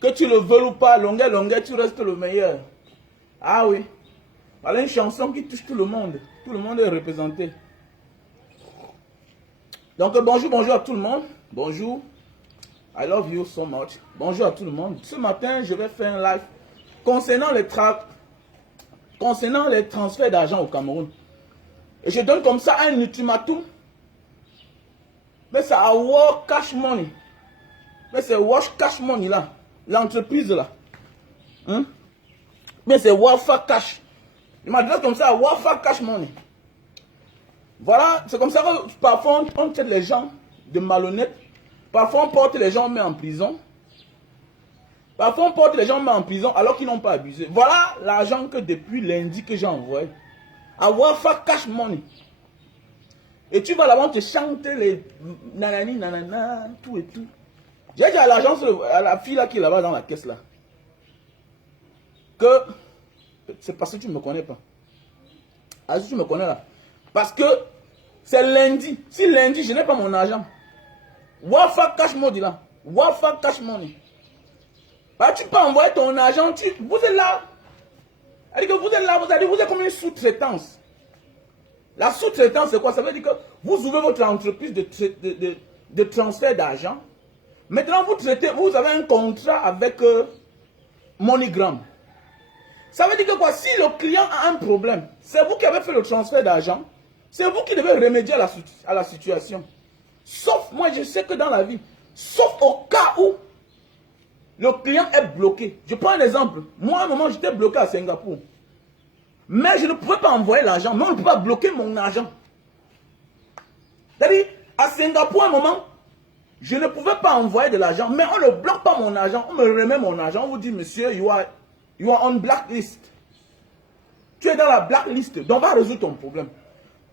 Que tu le veux ou pas, longueur, longueur, tu restes le meilleur. Ah oui. Voilà une chanson qui touche tout le monde. Tout le monde est représenté. Donc bonjour, bonjour à tout le monde. Bonjour. I love you so much. Bonjour à tout le monde. Ce matin, je vais faire un live concernant les transferts d'argent au Cameroun. Et je donne comme ça un ultimatum. Mais c'est à War Cash Money. Mais c'est Wash Cash Money là. L'entreprise là. Hein? Mais c'est Wafa Cash. Il m'a dit comme ça, Wafa Cash Money. Voilà, c'est comme ça que parfois on traite les gens de malhonnêtes. Parfois on porte les gens, on met en prison. Parfois on porte les gens, on met en prison alors qu'ils n'ont pas abusé. Voilà l'argent que depuis lundi que j'ai envoyé. À Wafa Cash Money. Et tu vas là-bas, on te chante les nanani, nanana, tout et tout. J'ai dit à l'agence, à la fille là qui est là-bas dans la caisse là, que c'est parce que tu ne me connais pas. Ah, si tu me connais là. Parce que c'est lundi. Si lundi, je n'ai pas mon argent. Wafa Cash Money là. Wafa Cash Money. Bah, tu peux envoyer ton argent. Vous êtes là. C'est-à-dire que vous êtes là, vous êtes comme une sous-traitance. La sous-traitance, c'est quoi? Ça veut dire que vous ouvrez votre entreprise de transfert d'argent. Maintenant, vous avez un contrat avec MoneyGram. Ça veut dire que quoi? Si le client a un problème, c'est vous qui avez fait le transfert d'argent. C'est vous qui devez remédier à la situation. Sauf, moi je sais que dans la vie, sauf au cas où le client est bloqué. Je prends un exemple. Moi, à un moment, j'étais bloqué à Singapour. Mais je ne pouvais pas envoyer l'argent. Mais on ne peut pas bloquer mon argent. C'est-à-dire, à Singapour, à un moment, je ne pouvais pas envoyer de l'argent. Mais on ne bloque pas mon argent. On me remet mon argent. On vous dit, monsieur, you are on blacklist. Tu es dans la blacklist. Donc, on va résoudre ton problème.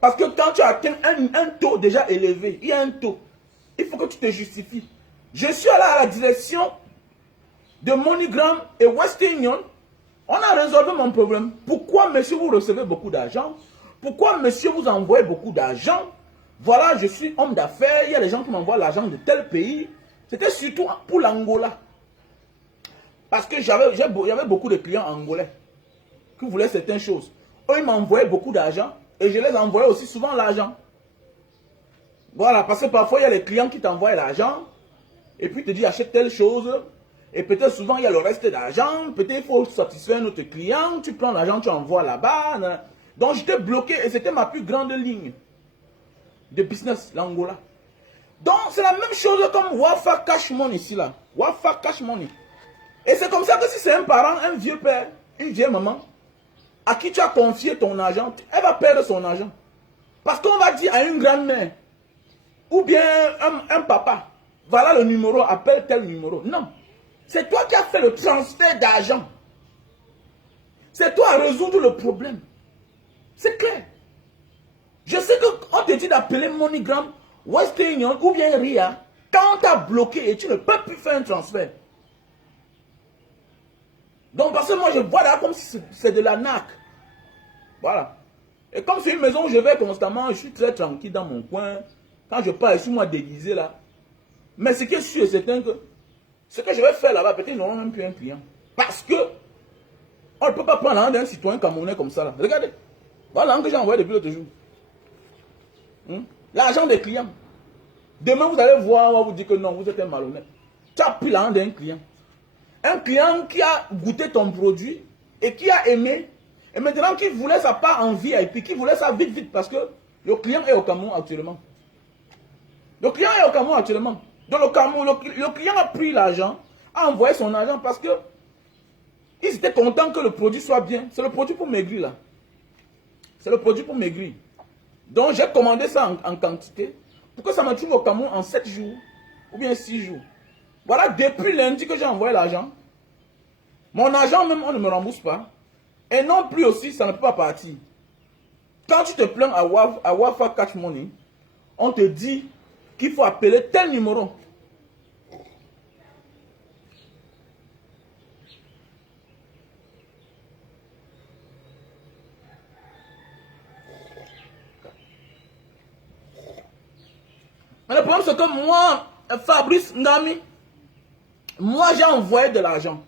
Parce que quand tu atteins un taux déjà élevé, il y a un taux. Il faut que tu te justifies. Je suis allé à la direction de MoneyGram et Western Union. On a résolu mon problème. Pourquoi, monsieur, vous recevez beaucoup d'argent? Pourquoi, monsieur, vous envoyez beaucoup d'argent? Voilà, je suis homme d'affaires. Il y a des gens qui m'envoient l'argent de tel pays. C'était surtout pour l'Angola. Parce que il y avait beaucoup de clients angolais qui voulaient certaines choses. Eux, ils m'envoyaient beaucoup d'argent et je les envoyais aussi souvent l'argent. Voilà, parce que parfois, il y a les clients qui t'envoient l'argent et puis te disent achète telle chose. Et peut-être souvent, il y a le reste d'argent. Peut-être il faut satisfaire notre client. Tu prends l'argent, tu envoies là-bas. Donc, j'étais bloqué et c'était ma plus grande ligne de business, l'Angola. Donc, c'est la même chose comme Wafa Cash Money ici, là. Wafa Cash Money. Et c'est comme ça que si c'est un parent, un vieux père, une vieille maman, à qui tu as confié ton argent, elle va perdre son argent. Parce qu'on va dire à une grand-mère, ou bien un papa, voilà le numéro, appelle tel numéro. Non. C'est toi qui as fait le transfert d'argent. C'est toi à résoudre le problème. C'est clair. Je sais qu'on te dit d'appeler MoneyGram, Western Union ou bien RIA quand on t'a bloqué et tu ne peux plus faire un transfert. Donc parce que moi je vois là comme si c'est de l'arnaque. Voilà. Et comme c'est une maison où je vais constamment, je suis très tranquille dans mon coin. Quand je pars, je suis moi déguisé là. Mais ce qui est sûr et certain que ce que je vais faire là-bas, peut-être ils n'auront même plus un client. Parce que on ne peut pas prendre l'argent d'un citoyen camerounais comme ça là. Regardez. Voilà l'argent que j'ai envoyé depuis l'autre jour. L'argent des clients. Demain vous allez voir, on va vous dire que non, vous êtes un malhonnête. Tu as pris l'argent d'un client. Un client qui a goûté ton produit et qui a aimé. Et maintenant qui voulait sa part en VIP, qui voulait ça vite, vite, parce que le client est au Cameroun actuellement. Le client est au Cameroun actuellement. Donc le Cameroun, le client a pris l'argent, a envoyé son argent parce que ils étaient contents que le produit soit bien. C'est le produit pour maigrir là. C'est le produit pour maigrir. Donc j'ai commandé ça en quantité pour que ça me trouve au Cameroun en 7 jours ou bien 6 jours. Voilà, depuis lundi que j'ai envoyé l'argent. Mon argent même, on ne me rembourse pas. Et non plus aussi, ça ne peut pas partir. Quand tu te plains à Wafa Cash Money, on te dit qu'il faut appeler tel numéro. Mais le problème c'est que moi, Fabrice Ngami, Moi, j'ai envoyé de l'argent.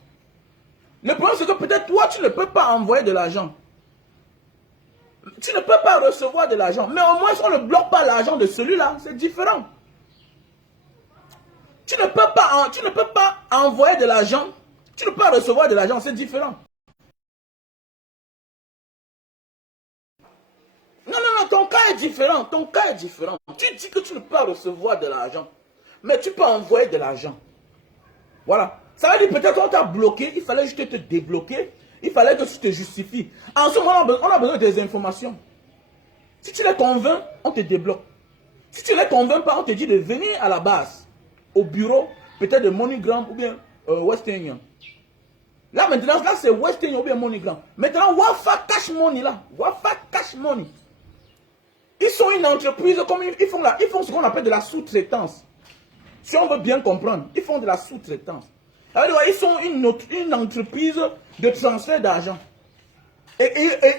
Le problème, c'est que peut-être toi, tu ne peux pas envoyer de l'argent. Tu ne peux pas recevoir de l'argent. Mais au moins, on ne bloque pas l'argent de celui-là. C'est différent. Tu ne peux pas envoyer de l'argent. Tu ne peux pas recevoir de l'argent. C'est différent. Non, non, non, ton cas est différent. Ton cas est différent. Tu dis que tu ne peux pas recevoir de l'argent. Mais tu peux envoyer de l'argent. Voilà. Ça veut dire peut-être qu'on t'a bloqué. Il fallait juste te débloquer. Il fallait que tu te justifies. En ce moment, on a besoin des informations. Si tu les convaincs, on te débloque. Si tu ne les convaincs pas, on te dit de venir à la base, au bureau, peut-être de MoneyGram ou bien Western Union. Là maintenant, là c'est Western Union ou bien MoneyGram. Maintenant, Wafa Cash Money là. Wafa Cash Money. Ils sont une entreprise, comme ils font ce qu'on appelle de la sous-traitance. Si on veut bien comprendre, ils font de la sous-traitance. Ils sont une entreprise de transfert d'argent. Et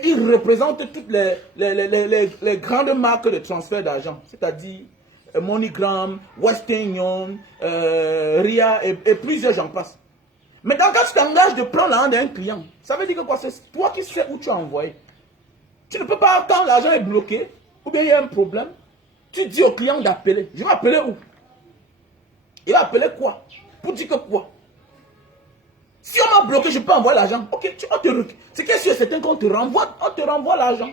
ils représentent toutes les grandes marques de transfert d'argent. C'est-à-dire MoneyGram, Western Union, RIA et plusieurs j'en passe. Maintenant, quand tu t'engages de prendre l'argent d'un client, ça veut dire que quoi? C'est toi qui sais où tu as envoyé. Tu ne peux pas, quand l'argent est bloqué, ou bien il y a un problème, tu dis au client d'appeler. Je vais appeler où? Il va appeler quoi? Pour dire que quoi? Si on m'a bloqué, je peux envoyer l'argent. Ok, c'est que sûr, c'est qu'on te renvoie l'argent.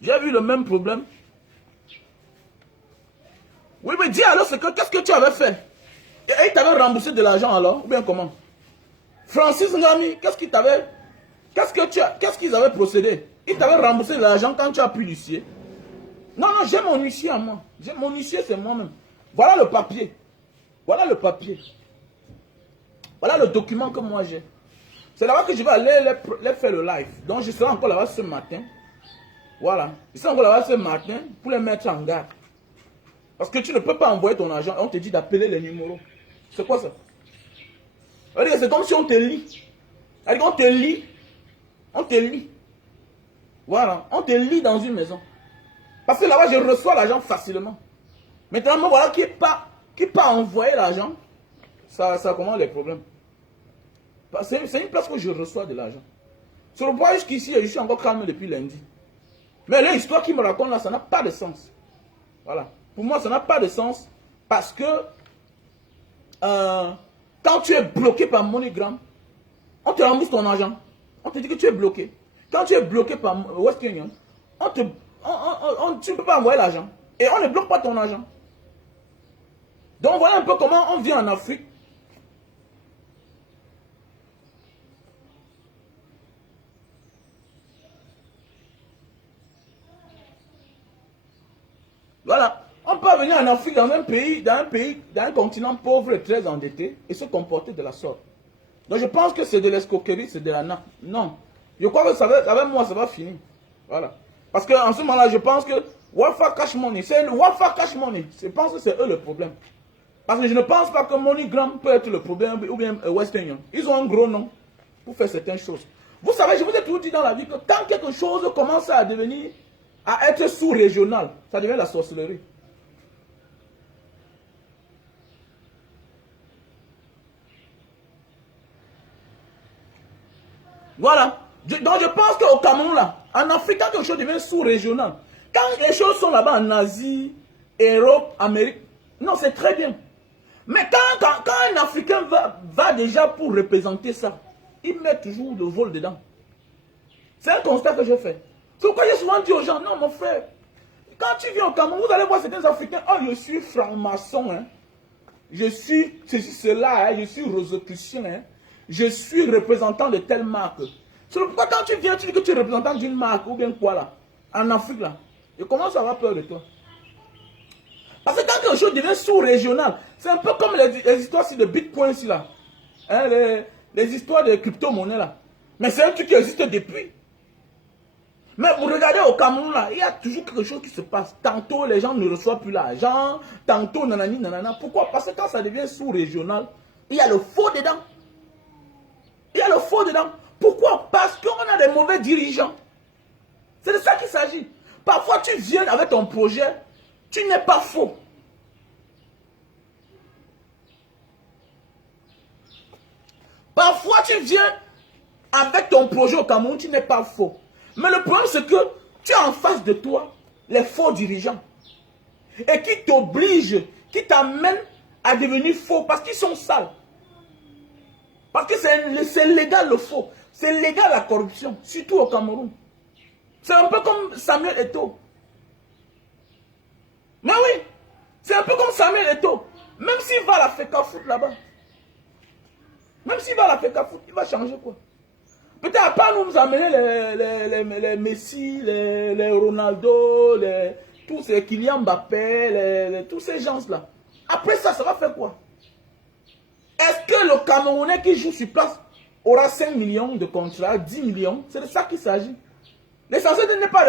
J'ai vu le même problème. Oui, mais dis alors, qu'est-ce que tu avais fait? Et il t'avait remboursé de l'argent alors? Ou bien comment? Francis Ngami, qu'est-ce qu'ils avaient procédé? Ils t'avaient remboursé de l'argent quand tu as pris l'huissier. Non, non, j'ai mon huissier à moi. Mon huissier, c'est moi-même. Voilà le papier. Voilà le papier. Voilà le document que moi j'ai. C'est là-bas que je vais aller les faire le live. Donc je serai encore là-bas ce matin. Voilà. Je serai encore là-bas ce matin pour les mettre en garde. Parce que tu ne peux pas envoyer ton argent. On te dit d'appeler les numéros. C'est quoi ça? C'est comme si on te lit. On te lit. On te lit. Voilà. On te lit dans une maison. Parce que là-bas, je reçois l'argent facilement. Maintenant, voilà qui pas envoyer l'argent. Ça commence les problèmes. C'est une place où je reçois de l'argent. Sur le point jusqu'ici, je suis encore calme depuis lundi. Mais l'histoire qui me raconte là, ça n'a pas de sens. Voilà. Pour moi, ça n'a pas de sens. Parce que quand tu es bloqué par MoneyGram, on te rembourse ton argent. On te dit que tu es bloqué. Quand tu es bloqué par Western Union, tu ne peux pas envoyer l'argent. Et on ne bloque pas ton argent. Donc voilà un peu comment on vit en Afrique. Voilà. On peut venir en Afrique, dans un continent pauvre et très endetté, et se comporter de la sorte. Donc je pense que c'est de l'escroquerie, c'est de la nappe. Non. Je crois que avec moi, ça va finir. Voilà. Parce qu'en ce moment-là, je pense que Wafa Cash Money, c'est le Wafa Cash Money. Je pense que c'est eux le problème. Parce que je ne pense pas que MoneyGram peut être le problème, ou bien Western Union. Ils ont un gros nom pour faire certaines choses. Vous savez, je vous ai toujours dit dans la vie que quand quelque chose commence à devenir, à être sous-régional, ça devient la sorcellerie. Voilà. Donc je pense qu'au Cameroun, là, en Afrique, quand quelque chose devient sous-régional, quand les choses sont là-bas en Asie, Europe, Amérique, non, c'est très bien. Mais quand un Africain va déjà pour représenter ça, il met toujours le vol dedans. C'est un constat que je fais. C'est pourquoi j'ai souvent dit aux gens, non mon frère, quand tu viens au Cameroun, vous allez voir certains Africains, oh je suis franc-maçon, hein. Je suis ceci, cela, hein. Je suis rosicrucien, hein. Je suis représentant de telle marque. C'est pourquoi quand tu viens, tu dis que tu es représentant d'une marque ou bien quoi là, en Afrique là, je commence à avoir peur de toi. Parce que quand quelque chose devient sous-régional, c'est un peu comme les histoires de Bitcoin ici là. Hein, les histoires de crypto-monnaies là. Mais c'est un truc qui existe depuis. Mais vous regardez au Cameroun là, il y a toujours quelque chose qui se passe. Tantôt les gens ne reçoivent plus l'argent, tantôt nanani nanana. Pourquoi? Parce que quand ça devient sous-régional, il y a le faux dedans. Il y a le faux dedans. Pourquoi? Parce qu'on a des mauvais dirigeants. C'est de ça qu'il s'agit. Parfois, tu viens avec ton projet, tu n'es pas faux. Parfois, tu viens avec ton projet au Cameroun, tu n'es pas faux. Mais le problème, c'est que tu as en face de toi les faux dirigeants. Et qui t'obligent, qui t'amènent à devenir faux parce qu'ils sont sales. Parce que c'est légal le faux. C'est légal la corruption, surtout au Cameroun. C'est un peu comme Samuel Eto'o. Mais oui, c'est un peu comme Samuel Eto'o. Même s'il va à la FECAFOOT là-bas. Même s'il va à la FECAFOOT, il va changer quoi? Peut-être à part nous amener les Messi, les Ronaldo, tous ces Kylian Mbappé, tous ces gens-là. Après ça, ça va faire quoi? Est-ce que le Camerounais qui joue sur place aura 5 millions de contrats, 10 millions? C'est de ça qu'il s'agit. L'essentiel n'est pas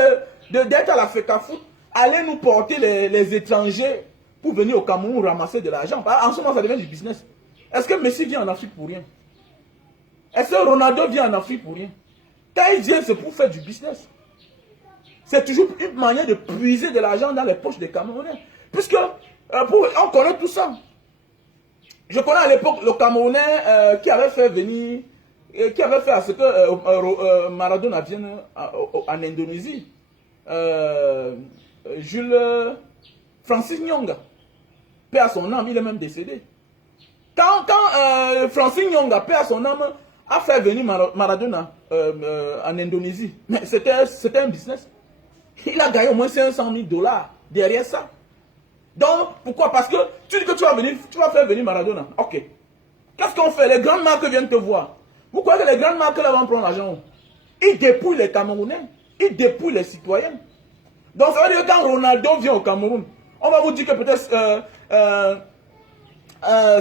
d'être à la FECAFOOT, aller nous porter les étrangers pour venir au Cameroun ramasser de l'argent. En ce moment, ça devient du business. Est-ce que Messi vient en Afrique pour rien? Est-ce que Ronaldo vient en Afrique pour rien? Quand il vient, c'est pour faire du business. C'est toujours une manière de puiser de l'argent dans les poches des Camerounais. Puisque, on connaît tout ça. Je connais à l'époque le Camerounais qui avait fait venir, qui avait fait à ce que Maradona vienne en Indonésie. Jules Francis Nyonga. Paix à son âme, il est même décédé. Quand Francis Nyonga, paix à son âme, a fait venir Maradona en Indonésie, mais c'était un business. Il a gagné au moins 500 000 $ derrière ça. Donc, pourquoi? Parce que tu dis que tu vas faire venir Maradona. Ok. Qu'est-ce qu'on fait? Les grandes marques viennent te voir. Vous croyez que les grandes marques là vont prendre l'argent? Ils dépouillent les Camerounais. Ils dépouillent les citoyens. Donc, ça veut dire que quand Ronaldo vient au Cameroun, on va vous dire que peut-être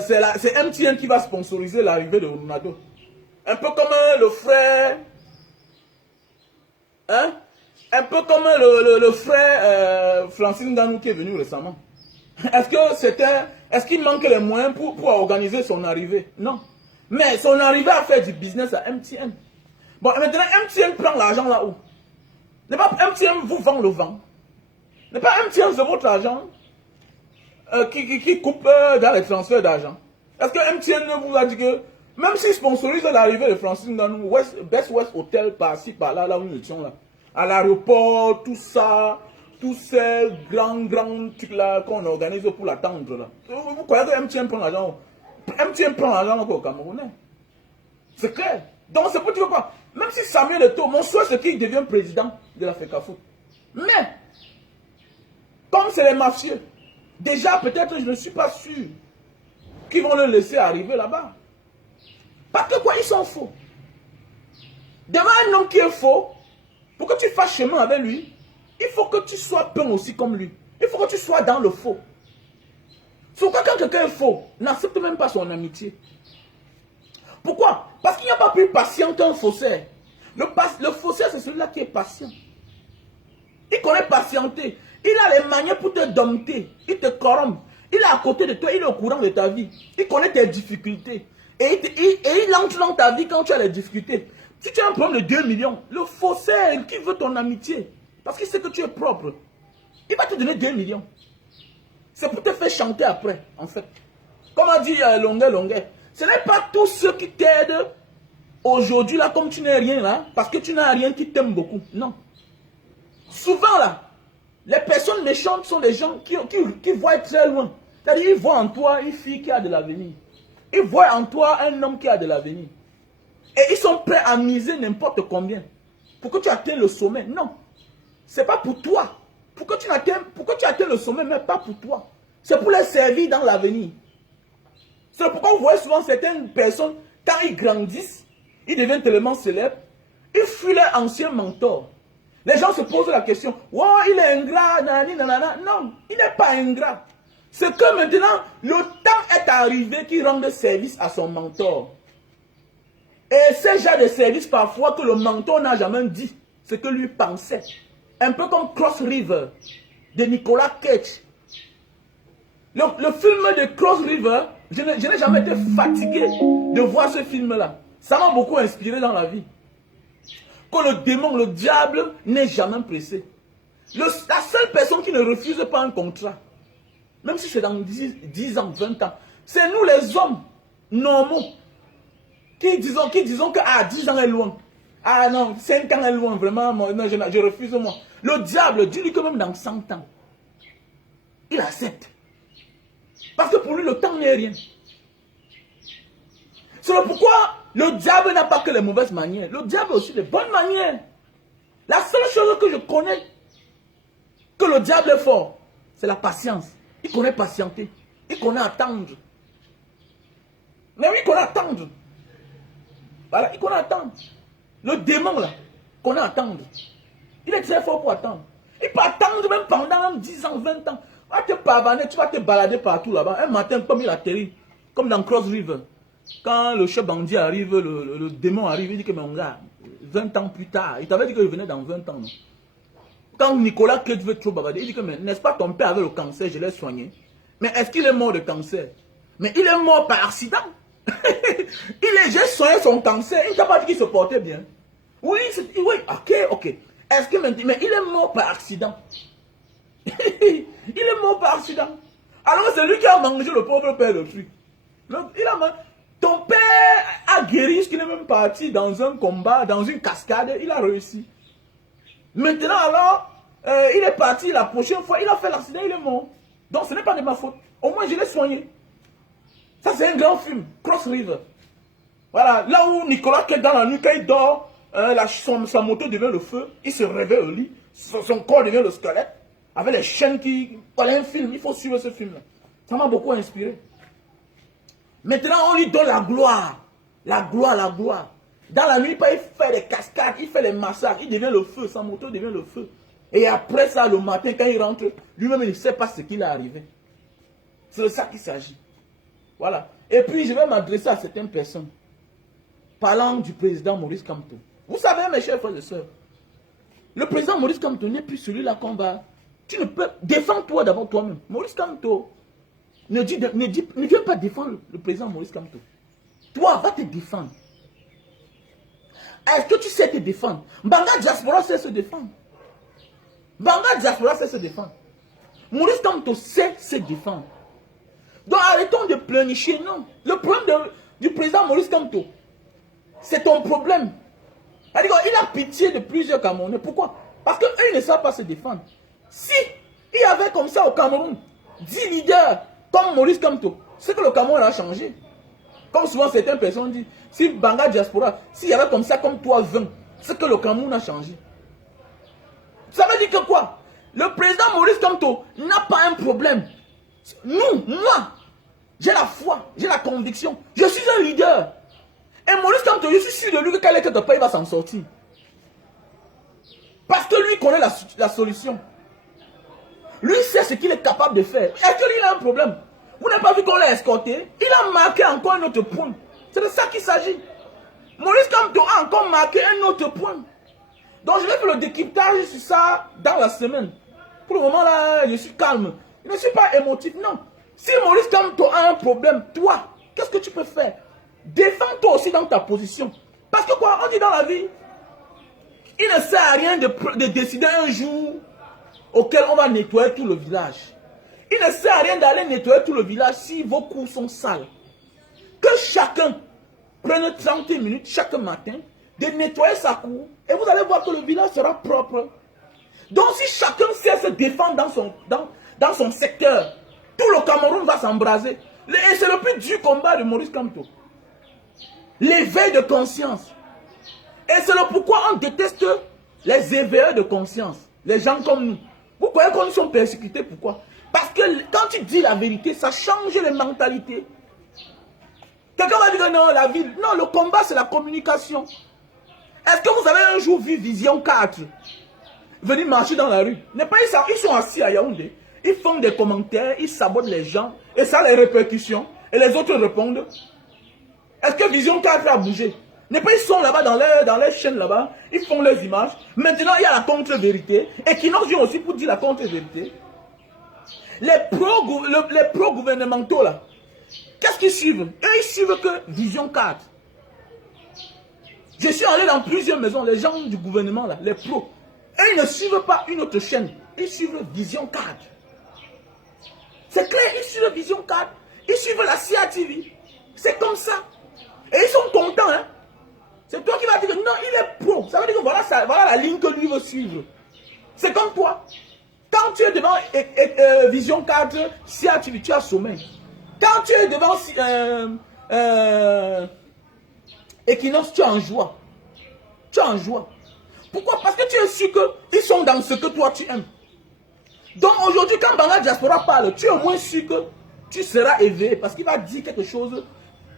c'est MTN qui va sponsoriser l'arrivée de Ronaldo. Un peu comme le frère... Hein? Un peu comme le frère Francis Ngannou qui est venu récemment. Est-ce qu'il manque les moyens pour organiser son arrivée? Non. Mais son arrivée a fait du business à MTN. Bon, maintenant, MTN prend l'argent là-haut. N'est pas MTN vous vend le vent. N'est pas MTN c'est votre argent qui coupe dans les transferts d'argent. Est-ce que MTN vous a dit que même s'il sponsorise l'arrivée de Francis Ngannou, Best West Hotel par-ci, par-là, là où nous étions là, à l'aéroport, tout ça, tous ces grands trucs là qu'on organise pour l'attendre là. Vous croyez que MTN prend l'argent? MTN prend l'argent au Camerounais. C'est clair. Donc c'est pour dire quoi? Même si Samuel Eto'o, mon souhait c'est qu'il devienne président de la FECAFOOT. Mais, comme c'est les mafieux, déjà peut-être je ne suis pas sûr qu'ils vont le laisser arriver là-bas. Parce que quoi, ils sont faux. Demain, un homme qui est faux, pour que tu fasses chemin avec lui, il faut que tu sois peint aussi comme lui. Il faut que tu sois dans le faux. Sauf que quand quelqu'un est faux, n'accepte même pas son amitié. Pourquoi? Parce qu'il n'y a pas plus patient qu'un faussaire. Le faussaire, c'est celui-là qui est patient. Il connaît patienter. Il a les manières pour te dompter. Il te corrompt. Il est à côté de toi. Il est au courant de ta vie. Il connaît tes difficultés. Et il entre dans ta vie quand tu as les difficultés. Si tu as un problème de 2 millions, le faussaire qui veut ton amitié, parce qu'il sait que tu es propre, il va te donner 2 millions. C'est pour te faire chanter après, en fait. Comme a dit Longuet. Ce n'est pas tous ceux qui t'aident aujourd'hui, là, comme tu n'es rien, là, parce que tu n'as rien qui t'aiment beaucoup. Non. Souvent, là, les personnes méchantes sont les gens qui voient très loin. C'est-à-dire, ils voient en toi une fille qui a de l'avenir. Ils voient en toi un homme qui a de l'avenir. Et ils sont prêts à miser n'importe combien. Pour que tu atteignes le sommet. Non. Ce n'est pas pour toi. Pour que tu atteignes le sommet, mais pas pour toi. C'est pour les servir dans l'avenir. C'est pourquoi vous voyez souvent certaines personnes, quand ils grandissent, ils deviennent tellement célèbres, ils fuient leur ancien mentor. Les gens se posent la question, wow, il est ingrat, nanani, nanana. Non, il n'est pas ingrat. C'est que maintenant, le temps est arrivé qu'il rende service à son mentor. Et c'est genre de service parfois que le mentor n'a jamais dit ce que lui pensait. Un peu comme Cross River de Nicolas Cage. Le film de Cross River, je n'ai jamais été fatigué de voir ce film-là. Ça m'a beaucoup inspiré dans la vie. que le démon, le diable n'est jamais pressé. La seule personne qui ne refuse pas un contrat, même si c'est dans 10 ans, 20 ans, c'est nous les hommes normaux qui disons que 10 ans est loin. Ah non, 5 ans est loin, vraiment, non, je refuse moi. Le diable, dis-lui que même dans 100 ans, il accepte. Parce que pour lui, le temps n'est rien. C'est pourquoi le diable n'a pas que les mauvaises manières. Le diable a aussi les bonnes manières. La seule chose que je connais, que le diable est fort, c'est la patience. Il connaît patienter. Il connaît attendre. Mais oui, il connaît attendre. Voilà, il connaît attendre. Le démon, là, connaît attendre. Il est très fort pour attendre. Il peut attendre même pendant 10 ans, 20 ans. Tu vas te pavaner, tu vas te balader partout là-bas. Un matin, comme il atterrit, comme dans Cross River. Quand le chef bandit arrive, le démon arrive, il dit que mon gars, 20 ans plus tard, il t'avait dit qu'il venait dans 20 ans. Non? Quand Nicolas Cage veut trop bavarder, il dit que, n'est-ce pas ton père avait le cancer, je l'ai soigné. Mais est-ce qu'il est mort de cancer? Mais il est mort par accident. J'ai soigné son cancer, il ne t'a pas dit qu'il se portait bien. Oui, oui, ok. Est-ce que maintenant, mais il est mort par accident. Il est mort par accident. Alors c'est lui qui a mangé le pauvre père de fruits. Ton père a guéri, qu'il est même parti dans un combat, dans une cascade, il a réussi. Maintenant alors, il est parti la prochaine fois, il a fait l'accident, il est mort. Donc ce n'est pas de ma faute. Au moins je l'ai soigné. Ça c'est un grand film, Cross River. Voilà, là où Nicolas Cage dans la nuit, quand il dort, sa moto devient le feu, il se réveille au lit, son corps devient le squelette, avec les chaînes qui... Voilà un film, il faut suivre ce film-là. Ça m'a beaucoup inspiré. Maintenant, on lui donne la gloire. La gloire. Dans la nuit, il fait des cascades, il fait les massacres, il devient le feu, sa moto devient le feu. Et après ça, le matin, quand il rentre, lui-même, il ne sait pas ce qu'il est arrivé. C'est de ça qu'il s'agit. Voilà. Et puis, je vais m'adresser à certaines personnes. Parlant du président Maurice Kamto. Vous savez, mes chers frères et sœurs, le président Maurice Kamto n'est plus celui-là qu'on va... Tu ne peux... Défends-toi d'abord toi-même. Maurice Kamto, ne viens pas défendre le président Maurice Kamto. Toi, va te défendre. Est-ce que tu sais te défendre? Banga Diaspora sait se défendre. Banga Diaspora sait se défendre. Maurice Kamto sait se défendre. Donc arrêtons de pleurnicher, non. Le problème du président Maurice Kamto, c'est ton problème. Il a pitié de plusieurs Camerounais. Pourquoi? Parce qu'eux, ils ne savent pas se défendre. Si il y avait comme ça au Cameroun 10 leaders comme Maurice Kamto, c'est que le Cameroun a changé. Comme souvent certaines personnes disent, si Banga Diaspora, s'il y avait comme ça comme toi 20, c'est que le Cameroun a changé. Ça veut dire que quoi? Le président Maurice Kamto n'a pas un problème. Moi, j'ai la foi, j'ai la conviction. Je suis un leader. Et Maurice Kamto, je suis sûr de lui que quand il est de pas, il va s'en sortir. Parce que lui connaît la solution. Lui sait ce qu'il est capable de faire. Est-ce que lui il a un problème? Vous n'avez pas vu qu'on l'a escorté? Il a marqué encore un autre point. C'est de ça qu'il s'agit. Maurice Kamto a encore marqué un autre point. Donc je vais faire le décryptage sur ça dans la semaine. Pour le moment là, je suis calme. Je ne suis pas émotif, non. Si Maurice Kamto a un problème, toi, qu'est-ce que tu peux faire? Défends-toi aussi dans ta position. Parce que quoi, on dit dans la vie, il ne sert à rien de décider un jour auquel on va nettoyer tout le village. Il ne sert à rien d'aller nettoyer tout le village si vos cours sont sales. Que chacun prenne 30 minutes chaque matin de nettoyer sa cour et vous allez voir que le village sera propre. Donc si chacun sait se défendre dans son secteur, tout le Cameroun va s'embraser. Et c'est le plus dur combat de Maurice Kamto. L'éveil de conscience. Et c'est le pourquoi on déteste les éveilleurs de conscience. Les gens comme nous. Vous croyez qu'on nous sommes persécutés? Pourquoi? Parce que quand tu dis la vérité, ça change les mentalités. Quelqu'un va dire non, la vie. Non, le combat, c'est la communication. Est-ce que vous avez un jour vu Vision 4 venir marcher dans la rue? Ils sont assis à Yaoundé. Ils font des commentaires, ils sabotent les gens. Et ça a les répercussions. Et les autres répondent. Est-ce que Vision 4 a bougé? Ils sont là-bas dans les chaînes là-bas. Ils font leurs images. Maintenant, il y a la contre-vérité. Et qui n'ont vient aussi pour dire la contre-vérité. Les pro-gouvernementaux là, qu'est-ce qu'ils suivent? Eux, ils suivent que Vision 4. Je suis allé dans plusieurs maisons, les gens du gouvernement, là, les pros. Et ils ne suivent pas une autre chaîne. Ils suivent Vision 4. C'est clair, ils suivent Vision 4. Ils suivent la CIA TV. C'est comme ça. Et ils sont contents. Hein? C'est toi qui vas dire que non, il est pro. Ça veut dire que voilà, voilà la ligne que lui veut suivre. C'est comme toi. Quand tu es devant Vision 4, CIA TV, tu as sommeil. Quand tu es devant Equinox, tu es en joie. Tu es en joie. Pourquoi? Parce que tu es sûr qu'ils sont dans ce que toi tu aimes. Donc aujourd'hui, quand Banga Diaspora parle, tu es au moins sûr que tu seras éveillé. Parce qu'il va dire quelque chose.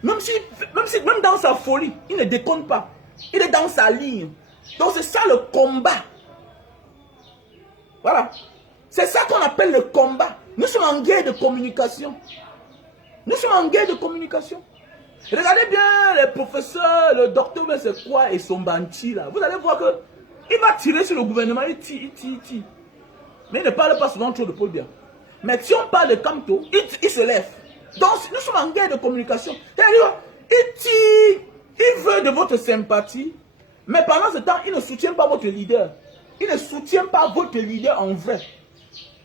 Même dans sa folie, il ne déconne pas. Il est dans sa ligne. Donc c'est ça le combat. Voilà. C'est ça qu'on appelle le combat. Nous sommes en guerre de communication. Nous sommes en guerre de communication. Regardez bien les professeurs, le docteur, mais c'est quoi, et son banti là. Vous allez voir que il va tirer sur le gouvernement, il tire. Mais il ne parle pas souvent trop de Paul Biya. Mais si on parle de Kamto, il se lève. Donc nous sommes en guerre de communication. Il tire, il veut de votre sympathie, mais pendant ce temps, il ne soutient pas votre leader. Il ne soutient pas votre leader en vrai.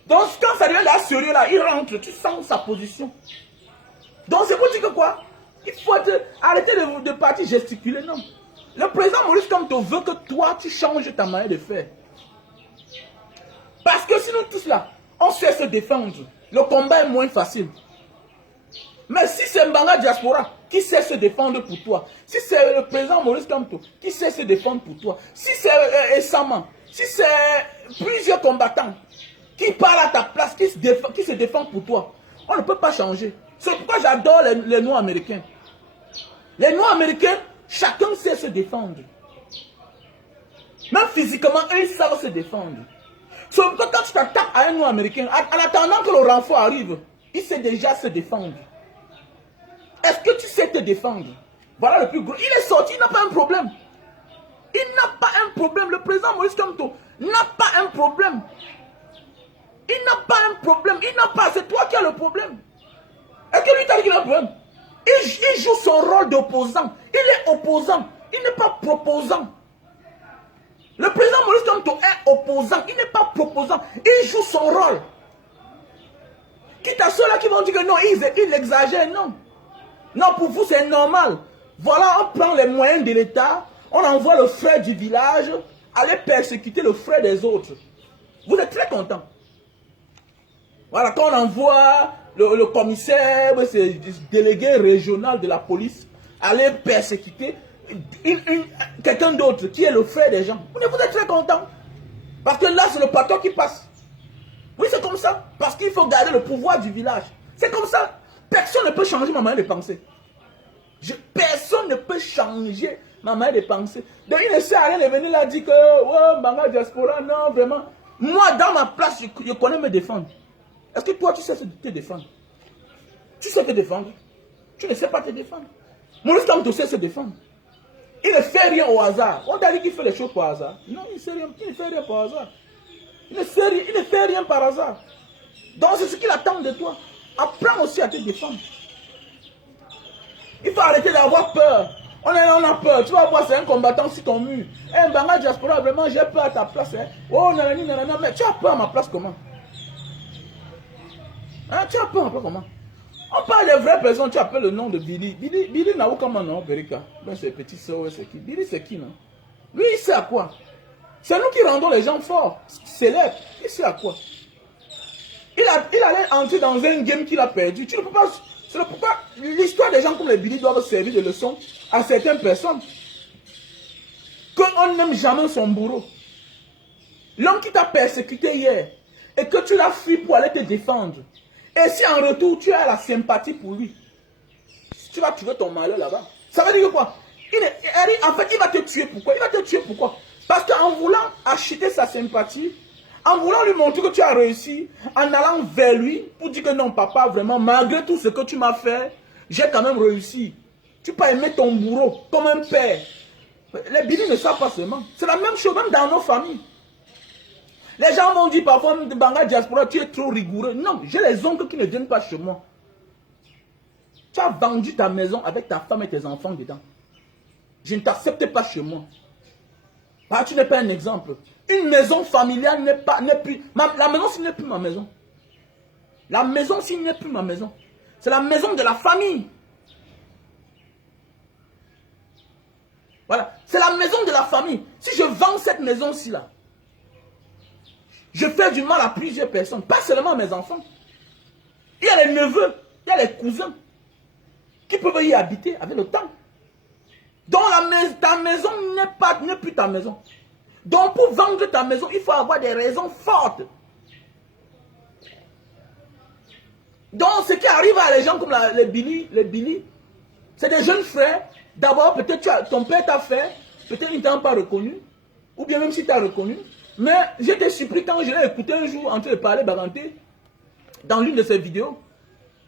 Donc quand ça devient là sérieux là, il rentre, tu sens sa position. Donc c'est pour dire que quoi? Il faut arrêter de partir gesticuler, non. Le président Maurice Kamto veut que toi, tu changes ta manière de faire. Parce que si nous tous là, on sait se défendre, le combat est moins facile. Mais si c'est Mbanga Diaspora qui sait se défendre pour toi, si c'est le président Maurice Kamto qui sait se défendre pour toi, si c'est Essama, si c'est plusieurs combattants qui parlent à ta place, qui se défendent pour toi, on ne peut pas changer. C'est pourquoi j'adore les Noirs américains. Les Noirs américains, chacun sait se défendre. Même physiquement, eux, ils savent se défendre. C'est pourquoi quand tu t'attaques à un Noir américain, en attendant que le renfort arrive, il sait déjà se défendre. Est-ce que tu sais te défendre? Voilà le plus gros. Il est sorti, il n'a pas un problème. Il n'a pas un problème. Le président Maurice Kamto n'a pas un problème. Il n'a pas un problème. Il n'a pas. C'est toi qui as le problème. Est-ce que lui t'a dit qu'il a un problème? Il joue son rôle d'opposant. Il est opposant. Il n'est pas proposant. Le président Maurice Kamto est opposant. Il n'est pas proposant. Il joue son rôle. Quitte à ceux-là qui vont dire que non, il exagère. Non. Non, pour vous, c'est normal. Voilà, on prend les moyens de l'État. On envoie le frère du village aller persécuter le frère des autres. Vous êtes très content. Voilà, quand on envoie le commissaire, c'est délégué régional de la police, aller persécuter quelqu'un d'autre qui est le frère des gens. Vous êtes très content. Parce que là, c'est le patron qui passe. Oui, c'est comme ça. Parce qu'il faut garder le pouvoir du village. C'est comme ça. Personne ne peut changer ma manière de penser. Personne ne peut changer ma manière de penser. Donc il ne sert à rien de venir là dire que oh, Mbanga Diaspora, non, vraiment. Moi, dans ma place, je connais me défendre. Est-ce que toi, tu sais te défendre? Tu sais te défendre? Tu ne sais pas te défendre. Maurice Kamto sait se défendre. Il ne fait rien au hasard. On t'a dit qu'il fait les choses par hasard. Non, il ne fait rien par hasard. Il ne fait rien par hasard. Donc c'est ce qu'il attend de toi. Apprends aussi à te défendre. Il faut arrêter d'avoir peur. On a peur. Tu vas voir, c'est un combattant sur ton mur. Eh, Mbanga Diaspora, vraiment, j'ai peur à ta place. Hein. Oh, nanani, nanana. Mais tu as peur à ma place comment? Hein, tu as peur à ma place comment? On parle des vraies personnes. Tu appelles le nom de Billy. Billy n'a aucun nom, Berika. Ben, c'est petit soeur, c'est qui? Billy, c'est qui, non? Lui, il sait à quoi? C'est nous qui rendons les gens forts, célèbres. Il sait à quoi? Il allait entrer dans un game qu'il a perdu. Tu ne peux pas. C'est pourquoi l'histoire des gens comme les Billy doivent servir de leçon à certaines personnes. Qu'on n'aime jamais son bourreau. L'homme qui t'a persécuté hier et que tu l'as fui pour aller te défendre. Et si en retour tu as la sympathie pour lui, tu vas trouver ton malheur là-bas. Ça veut dire quoi? En fait, il va te tuer. Pourquoi? Il va te tuer pourquoi? Parce qu'en voulant acheter sa sympathie, en voulant lui montrer que tu as réussi, en allant vers lui pour dire que non, papa, vraiment, malgré tout ce que tu m'as fait, j'ai quand même réussi. Tu peux aimer ton bourreau comme un père. Les Billy ne savent pas seulement. C'est la même chose même dans nos familles. Les gens vont dire parfois, Mbanga Diaspora, tu es trop rigoureux. Non, j'ai les oncles qui ne viennent pas chez moi. Tu as vendu ta maison avec ta femme et tes enfants dedans. Je ne t'accepte pas chez moi. Ah, tu n'es pas un exemple. Une maison familiale n'est plus... la maison, ce n'est plus ma maison. La maison, ce n'est plus ma maison. C'est la maison de la famille. Voilà. C'est la maison de la famille. Si je vends cette maison-ci, là, je fais du mal à plusieurs personnes. Pas seulement à mes enfants. Il y a les neveux, il y a les cousins qui peuvent y habiter avec le temps. Donc ta maison n'est plus ta maison. Donc pour vendre ta maison, il faut avoir des raisons fortes. Donc ce qui arrive à les gens comme les Billy, c'est des jeunes frères. D'abord, peut-être ton père t'a fait, peut-être il ne t'a pas reconnu, ou bien même si tu as reconnu. Mais j'étais surpris quand je l'ai écouté un jour en train de parler Baganté, dans l'une de ses vidéos.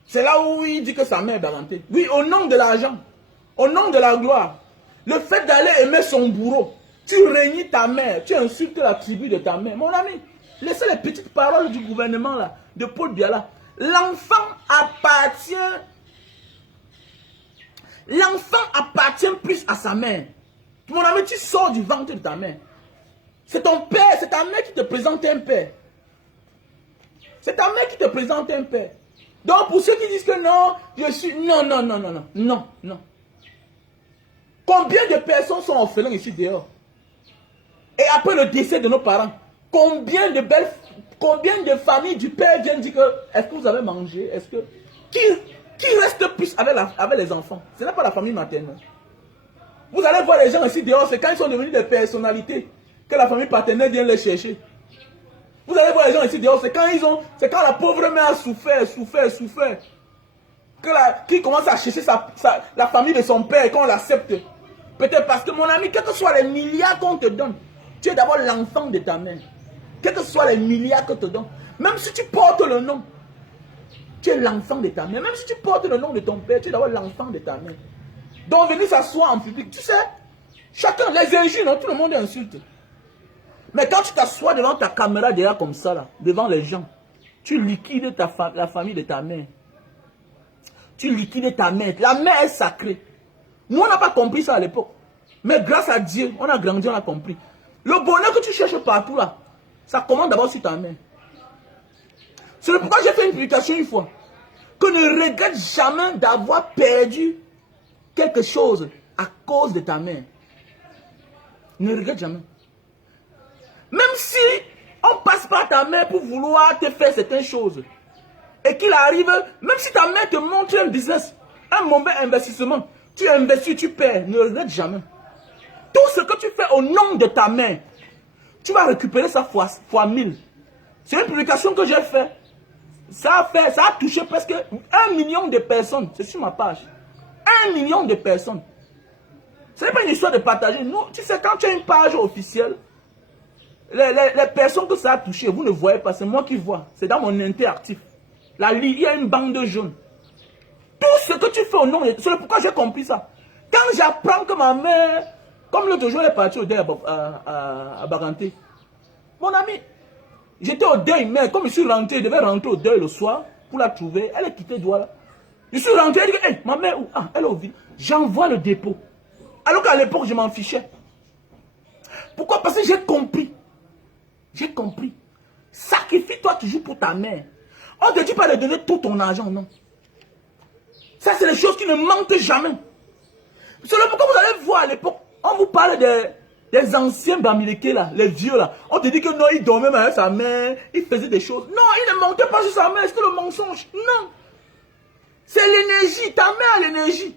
C'est là où il dit que sa mère est Baganté. Oui, au nom de l'argent, au nom de la gloire, le fait d'aller aimer son bourreau, tu régnis ta mère, tu insultes la tribu de ta mère. Mon ami, laissez les petites paroles du gouvernement là, de Paul Biala. L'enfant appartient plus à sa mère. Mon ami, tu sors du ventre de ta mère. C'est ton père, c'est ta mère qui te présente un père. C'est ta mère qui te présente un père. Donc pour ceux qui disent que non, je suis... Non. Combien de personnes sont orphelins ici dehors? Et après le décès de nos parents, combien de familles du père viennent dire que est-ce que vous avez mangé? Est-ce que... Qui reste plus avec les enfants? Ce n'est pas la famille maternelle. Vous allez voir les gens ici dehors, c'est quand ils sont devenus des personnalités que la famille paternelle vient les chercher. Vous allez voir les gens ici dehors, c'est quand la pauvre mère a souffert. Qui commence à chercher la famille de son père et qu'on l'accepte. Peut-être parce que mon ami, quels que soient les milliards qu'on te donne, tu es d'abord l'enfant de ta mère. Quels que soient les milliards que te donne, même si tu portes le nom, tu es l'enfant de ta mère. Même si tu portes le nom de ton père, tu es d'abord l'enfant de ta mère. Donc venir s'asseoir en public, tu sais, chacun, les injures, non, tout le monde insulte. Mais quand tu t'assois devant ta caméra derrière comme ça, là, devant les gens, tu liquides la famille de ta mère. Tu liquides ta mère. La mère est sacrée. Nous, on n'a pas compris ça à l'époque. Mais grâce à Dieu, on a grandi, on a compris. Le bonheur que tu cherches partout, là, ça commence d'abord sur ta mère. C'est pourquoi j'ai fait une publication une fois. Que ne regrette jamais d'avoir perdu quelque chose à cause de ta mère. Ne regrette jamais. Même si on passe par ta mère pour vouloir te faire certaines choses. Et qu'il arrive, même si ta mère te montre un business, un mauvais investissement, tu investis, tu perds, ne regrette jamais. Tout ce que tu fais au nom de ta mère, tu vas récupérer ça fois 1000. C'est une publication que j'ai faite. Ça a touché presque 1 million de personnes. C'est sur ma page. 1 million de personnes. Ce n'est pas une histoire de partager. Nous, tu sais, quand tu as une page officielle, les personnes que ça a touché, vous ne voyez pas, c'est moi qui vois. C'est dans mon interactif. Il y a une bande jaune. Tout ce que tu fais au nom de... C'est pourquoi j'ai compris ça. Quand j'apprends que ma mère, comme l'autre jour, elle est partie au deuil à Baganté. Mon ami, j'étais au deuil, mais comme je suis rentré, je devais rentrer au deuil le soir pour la trouver. Elle est quittée Douala. Je suis rentré, elle dit, hey, ma mère, elle est au vide. J'envoie le dépôt. Alors qu'à l'époque, je m'en fichais. Pourquoi? Parce que j'ai compris. J'ai compris. Sacrifie-toi toujours pour ta mère. On ne te dit pas de donner tout ton argent, non. Ça, c'est les choses qui ne manquent jamais. C'est pourquoi vous allez voir à l'époque, on vous parle des anciens Bamileke, là, les vieux, là. On te dit que non, il dormait avec sa mère, il faisait des choses. Non, il ne montait pas sur sa mère, c'est le mensonge. Non. C'est l'énergie, ta mère a l'énergie.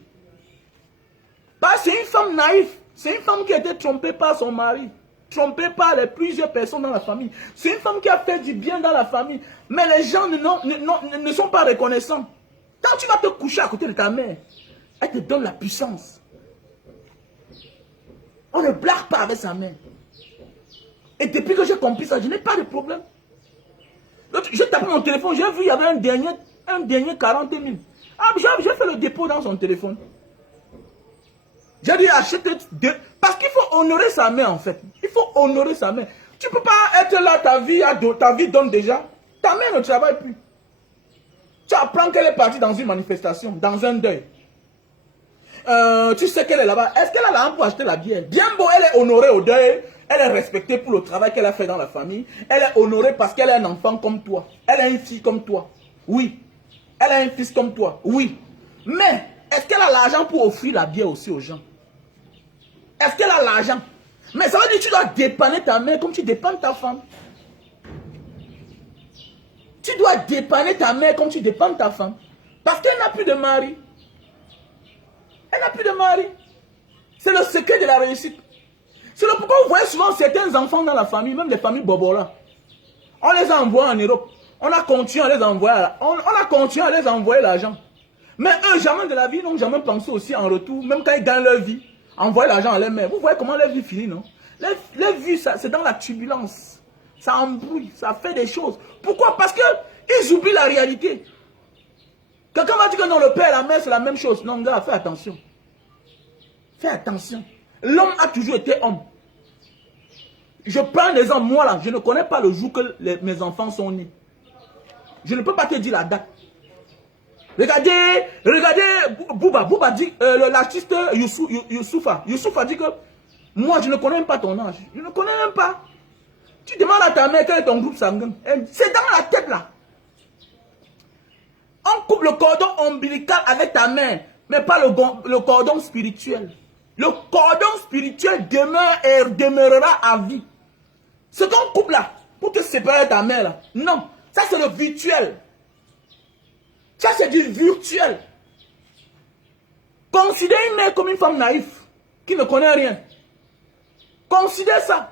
C'est une femme naïve. C'est une femme qui a été trompée par son mari. Trompée par plusieurs personnes dans la famille. C'est une femme qui a fait du bien dans la famille. Mais les gens ne sont pas reconnaissants. Quand tu vas te coucher à côté de ta mère, elle te donne la puissance. On ne blague pas avec sa mère. Et depuis que j'ai compris ça, je n'ai pas de problème. J'ai tapé mon téléphone, j'ai vu il y avait un dernier 40 000. Ah, j'ai fait le dépôt dans son téléphone. J'ai dit achète deux. Parce qu'il faut honorer sa mère en fait. Il faut honorer sa mère. Tu ne peux pas être là, ta vie donne déjà. Ta mère ne travaille plus. Tu apprends qu'elle est partie dans une manifestation, dans un deuil. tu sais qu'elle est là-bas. Est-ce qu'elle a l'argent pour acheter la bière? Bien beau, elle est honorée au deuil. Elle est respectée pour le travail qu'elle a fait dans la famille. Elle est honorée parce qu'elle est un enfant comme toi. Elle est une fille comme toi. Oui. Elle a un fils comme toi. Oui. Mais, est-ce qu'elle a l'argent pour offrir la bière aussi aux gens? Est-ce qu'elle a l'argent? Mais ça veut dire que tu dois dépanner ta mère comme tu dépannes ta femme. Tu dois dépanner ta mère comme tu dépannes ta femme. Parce qu'elle n'a plus de mari. Elle n'a plus de mari. C'est le secret de la réussite. C'est le pourquoi vous voyez souvent certains enfants dans la famille, même les familles bobola. On les envoie en Europe. On a continué à les envoyer. On a continué à les envoyer l'argent. Mais eux, jamais de la vie, n'ont jamais pensé aussi en retour, même quand ils gagnent leur vie, envoyer l'argent à leur mère. Vous voyez comment leur vie finit, non? Leur vie, c'est dans la turbulence. Ça embrouille, ça fait des choses. Pourquoi? Parce qu'ils oublient la réalité. Quelqu'un va dire que non, le père et la mère, c'est la même chose. Non, gars, fais attention. Fais attention. L'homme a toujours été homme. Je prends des hommes, moi là, je ne connais pas le jour que mes enfants sont nés. Je ne peux pas te dire la date. Regardez Bouba dit, l'artiste Youssoufa dit que moi je ne connais même pas ton âge. Je ne connais même pas. Tu demandes à ta mère quel est ton groupe sanguin. C'est dans la tête là. On coupe le cordon ombilical avec ta mère, mais pas le cordon spirituel. Le cordon spirituel demeure et demeurera à vie. Ce qu'on coupe là, pour te séparer de ta mère là, non. Ça c'est le virtuel. Ça c'est du virtuel. Considère une mère comme une femme naïve, qui ne connaît rien. Considère ça.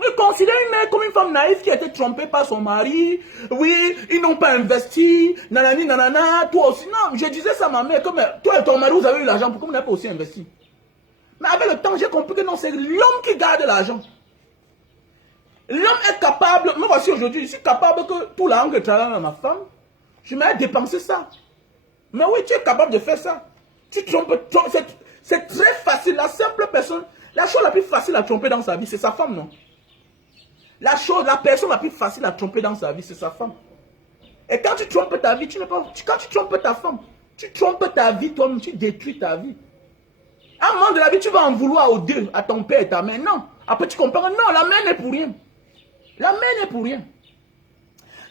Oui, considère une mère comme une femme naïve qui a été trompée par son mari. Oui, ils n'ont pas investi. Nanani, nanana, toi aussi. Non, je disais ça à ma mère. Comme toi et ton mari, vous avez eu l'argent. Pourquoi vous n'avez pas aussi investi? Mais avec le temps, j'ai compris que non, c'est l'homme qui garde l'argent. L'homme est capable, moi voici aujourd'hui, je suis capable que tout l'argent que je travaille à ma femme, je m'ai dépensé ça. Mais oui, tu es capable de faire ça. Tu trompes, c'est très facile. La simple personne, la chose la plus facile à tromper dans sa vie, c'est sa femme, non? La personne la plus facile à tromper dans sa vie, c'est sa femme. Et quand tu trompes ta vie, quand tu trompes ta femme, tu trompes ta vie, toi-même, tu détruis ta vie. À un moment de la vie, tu vas en vouloir aux deux, à ton père et ta mère. Non. Après, tu comprends, non, la mère n'est pour rien. La mère n'est pour rien.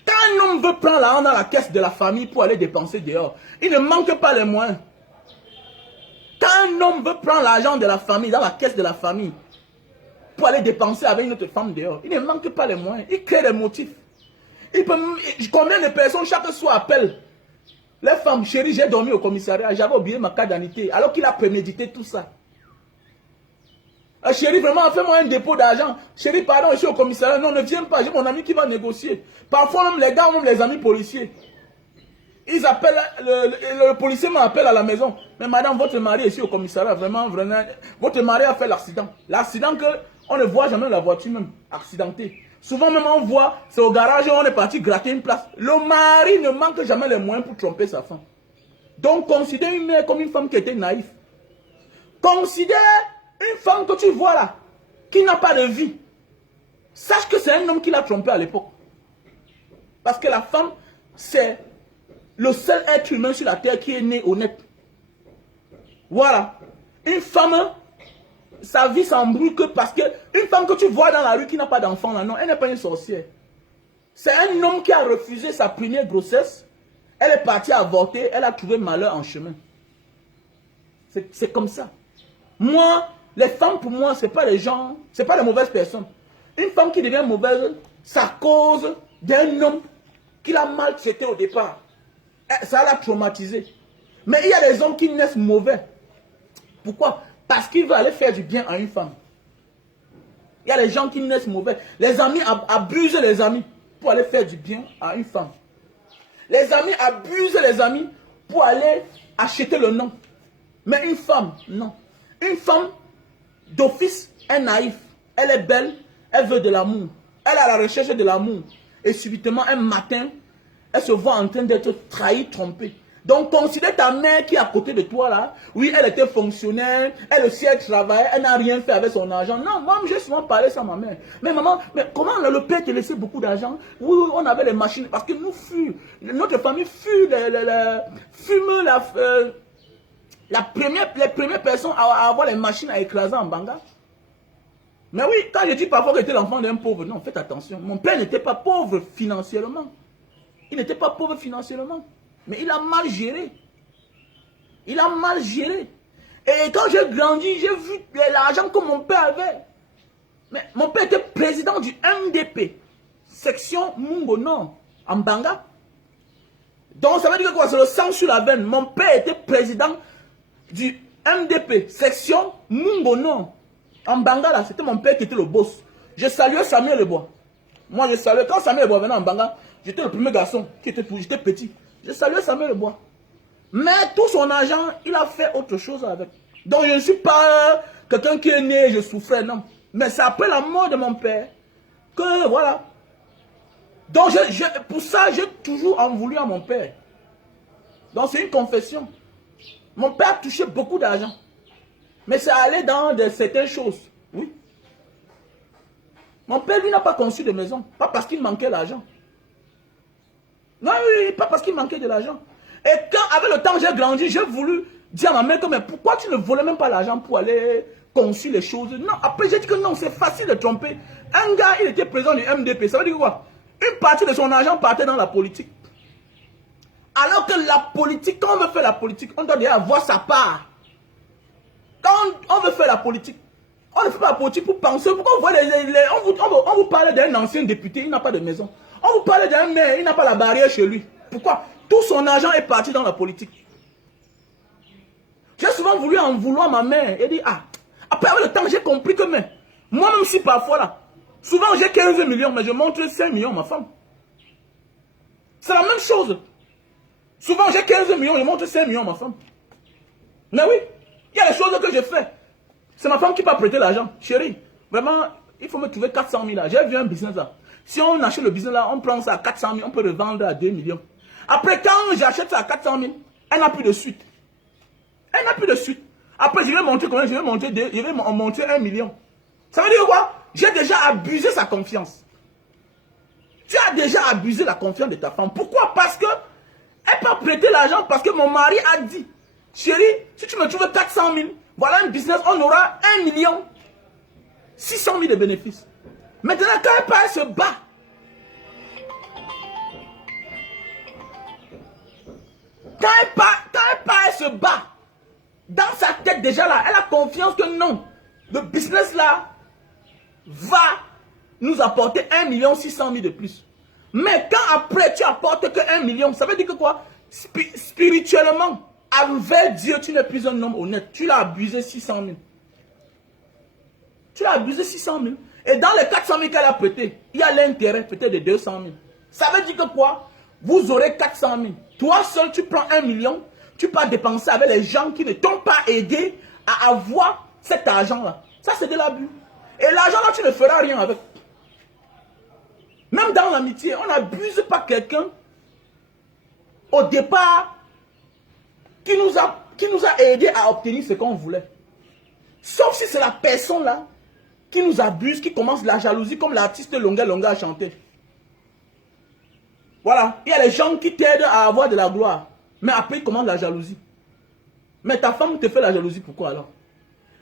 Quand un homme veut prendre l'argent dans la caisse de la famille pour aller dépenser dehors, il ne manque pas les moyens. Quand un homme veut prendre l'argent de la famille, dans la caisse de la famille, pour aller dépenser avec une autre femme dehors, il ne manque pas les moyens. Il crée des motifs. Combien de personnes chaque soir appellent les femmes, chérie, j'ai dormi au commissariat, j'avais oublié ma carte d'identité, alors qu'il a prémédité tout ça. Chérie, vraiment, fais-moi un dépôt d'argent. Chérie, pardon, je suis au commissariat. Non, ne viens pas, j'ai mon ami qui va négocier. Parfois, même les gars, même les amis policiers. Ils appellent, le policier m'appelle à la maison. Mais madame, votre mari est ici au commissariat, vraiment, votre mari a fait l'accident. L'accident qu'on ne voit jamais la voiture même, accidentée. Souvent même on voit, c'est au garage, on est parti gratter une place. Le mari ne manque jamais les moyens pour tromper sa femme. Donc, considère une mère comme une femme qui était naïve. Considère une femme que tu vois là, qui n'a pas de vie. Sache que c'est un homme qui l'a trompé à l'époque. Parce que la femme, c'est le seul être humain sur la terre qui est né honnête. Voilà. Une femme, sa vie s'embrouille que parce que une femme que tu vois dans la rue qui n'a pas d'enfant là, non, elle n'est pas une sorcière. C'est un homme qui a refusé sa première grossesse. Elle est partie avorter, elle a trouvé malheur en chemin. C'est comme ça. Moi, les femmes pour moi, ce n'est pas les gens, ce n'est pas les mauvaises personnes. Une femme qui devient mauvaise, ça cause d'un homme qui l'a maltraité au départ. Ça l'a traumatisé. Mais il y a des hommes qui naissent mauvais. Pourquoi? Parce qu'ils veulent aller faire du bien à une femme. Il y a des gens qui naissent mauvais. Les amis abusent les amis pour aller faire du bien à une femme. Les amis abusent les amis pour aller acheter le nom. Mais une femme, non. Une femme, d'office, est naïve. Elle est belle, elle veut de l'amour. Elle est à la recherche de l'amour. Et subitement, un matin, elle se voit en train d'être trahie, trompée. Donc, considère ta mère qui est à côté de toi là. Oui, elle était fonctionnaire, elle aussi elle travaillait, elle n'a rien fait avec son argent. Non, moi j'ai souvent parlé ça à ma mère. Mais maman, mais comment le père te laissait beaucoup d'argent? Oui, on avait les machines. Parce que nous notre famille fume les premières personnes à avoir les machines à écraser en Banga. Mais oui, quand je dis parfois qu'il était l'enfant d'un pauvre, non, faites attention. Mon père n'était pas pauvre financièrement. Il n'était pas pauvre financièrement. Mais il a mal géré. Il a mal géré. Et quand j'ai grandi, j'ai vu l'argent que mon père avait. Mais mon père était président du MDP, section Mungo Nord, en Banga. Donc ça veut dire que quoi? C'est le sang sur la veine. Mon père était président du MDP, section Mungo Nord. En Banga, là, c'était mon père qui était le boss. Je saluais Samuel Lebois. Moi, je saluais. Quand Samuel Lebois venait en Banga, j'étais le premier garçon qui était j'étais petit. Je saluais Samuel Lebois. Mais tout son argent, il a fait autre chose avec. Donc, je ne suis pas quelqu'un qui est né, je souffrais, non. Mais c'est après la mort de mon père que, voilà. Donc, pour ça, j'ai toujours en voulu à mon père. Donc, c'est une confession. Mon père touchait beaucoup d'argent. Mais c'est allé dans certaines choses. Oui. Mon père, lui, n'a pas conçu de maison. Pas parce qu'il manquait l'argent. Non, oui, pas parce qu'il manquait de l'argent. Et quand, avec le temps, j'ai grandi, j'ai voulu dire à ma mère que, mais pourquoi tu ne volais même pas l'argent pour aller conçu les choses? Non, après j'ai dit que non, c'est facile de tromper. Un gars, il était président du MDP. Ça veut dire quoi? Une partie de son argent partait dans la politique. Alors que la politique, quand on veut faire la politique, on doit déjà avoir sa part. Quand on veut faire la politique, on ne fait pas la politique pour penser. Pourquoi vous voyez on vous parle d'un ancien député, il n'a pas de maison. On vous parle d'un maire, il n'a pas la barrière chez lui. Pourquoi? Tout son argent est parti dans la politique. J'ai souvent voulu en vouloir ma mère. Et dit, ah, après avec le temps, j'ai compris que moi-même si parfois là, souvent j'ai 15 millions, mais je montre 5 millions à ma femme. C'est la même chose. Souvent j'ai 15 millions, je montre 5 millions à ma femme. Mais oui, il y a des choses que je fais. C'est ma femme qui va prêter l'argent. Chérie, vraiment, il faut me trouver 400 000 là. J'ai vu un business là. Si on achète le business là, on prend ça à 400 000, on peut le vendre à 2 millions. Après, quand j'achète ça à 400 000, elle n'a plus de suite. Elle n'a plus de suite. Après, je vais monter combien? Je vais monter 1 million. Ça veut dire quoi? J'ai déjà abusé sa confiance. Tu as déjà abusé la confiance de ta femme. Pourquoi? Parce que elle peut prêter l'argent parce que mon mari a dit, chérie, si tu me trouves 400 000, voilà un business, on aura 1 million 600 000 de bénéfices. Maintenant, quand elle part, elle se bat. Quand elle part, elle se bat. Dans sa tête déjà là, elle a confiance que non, le business là va nous apporter 1 600 000 de plus. Mais quand après tu apportes que 1 million, ça veut dire que quoi? Spirituellement, avec Dieu, tu n'es plus un homme honnête. Tu l'as abusé 600 000. Tu l'as abusé 600 000. Et dans les 400 000 qu'elle a prêté, il y a l'intérêt peut-être de 200 000. Ça veut dire que quoi? Vous aurez 400 000. Toi seul, tu prends 1 million. Tu peux dépenser avec les gens qui ne t'ont pas aidé à avoir cet argent-là. Ça, c'est de l'abus. Et l'argent-là, tu ne feras rien avec. Même dans l'amitié, on n'abuse pas quelqu'un au départ qui nous a aidé à obtenir ce qu'on voulait. Sauf si c'est la personne-là qui nous abuse, qui commence la jalousie comme l'artiste Longa Longa a chanté. Voilà. Il y a les gens qui t'aident à avoir de la gloire. Mais après, il commence la jalousie. Mais ta femme te fait la jalousie, pourquoi alors?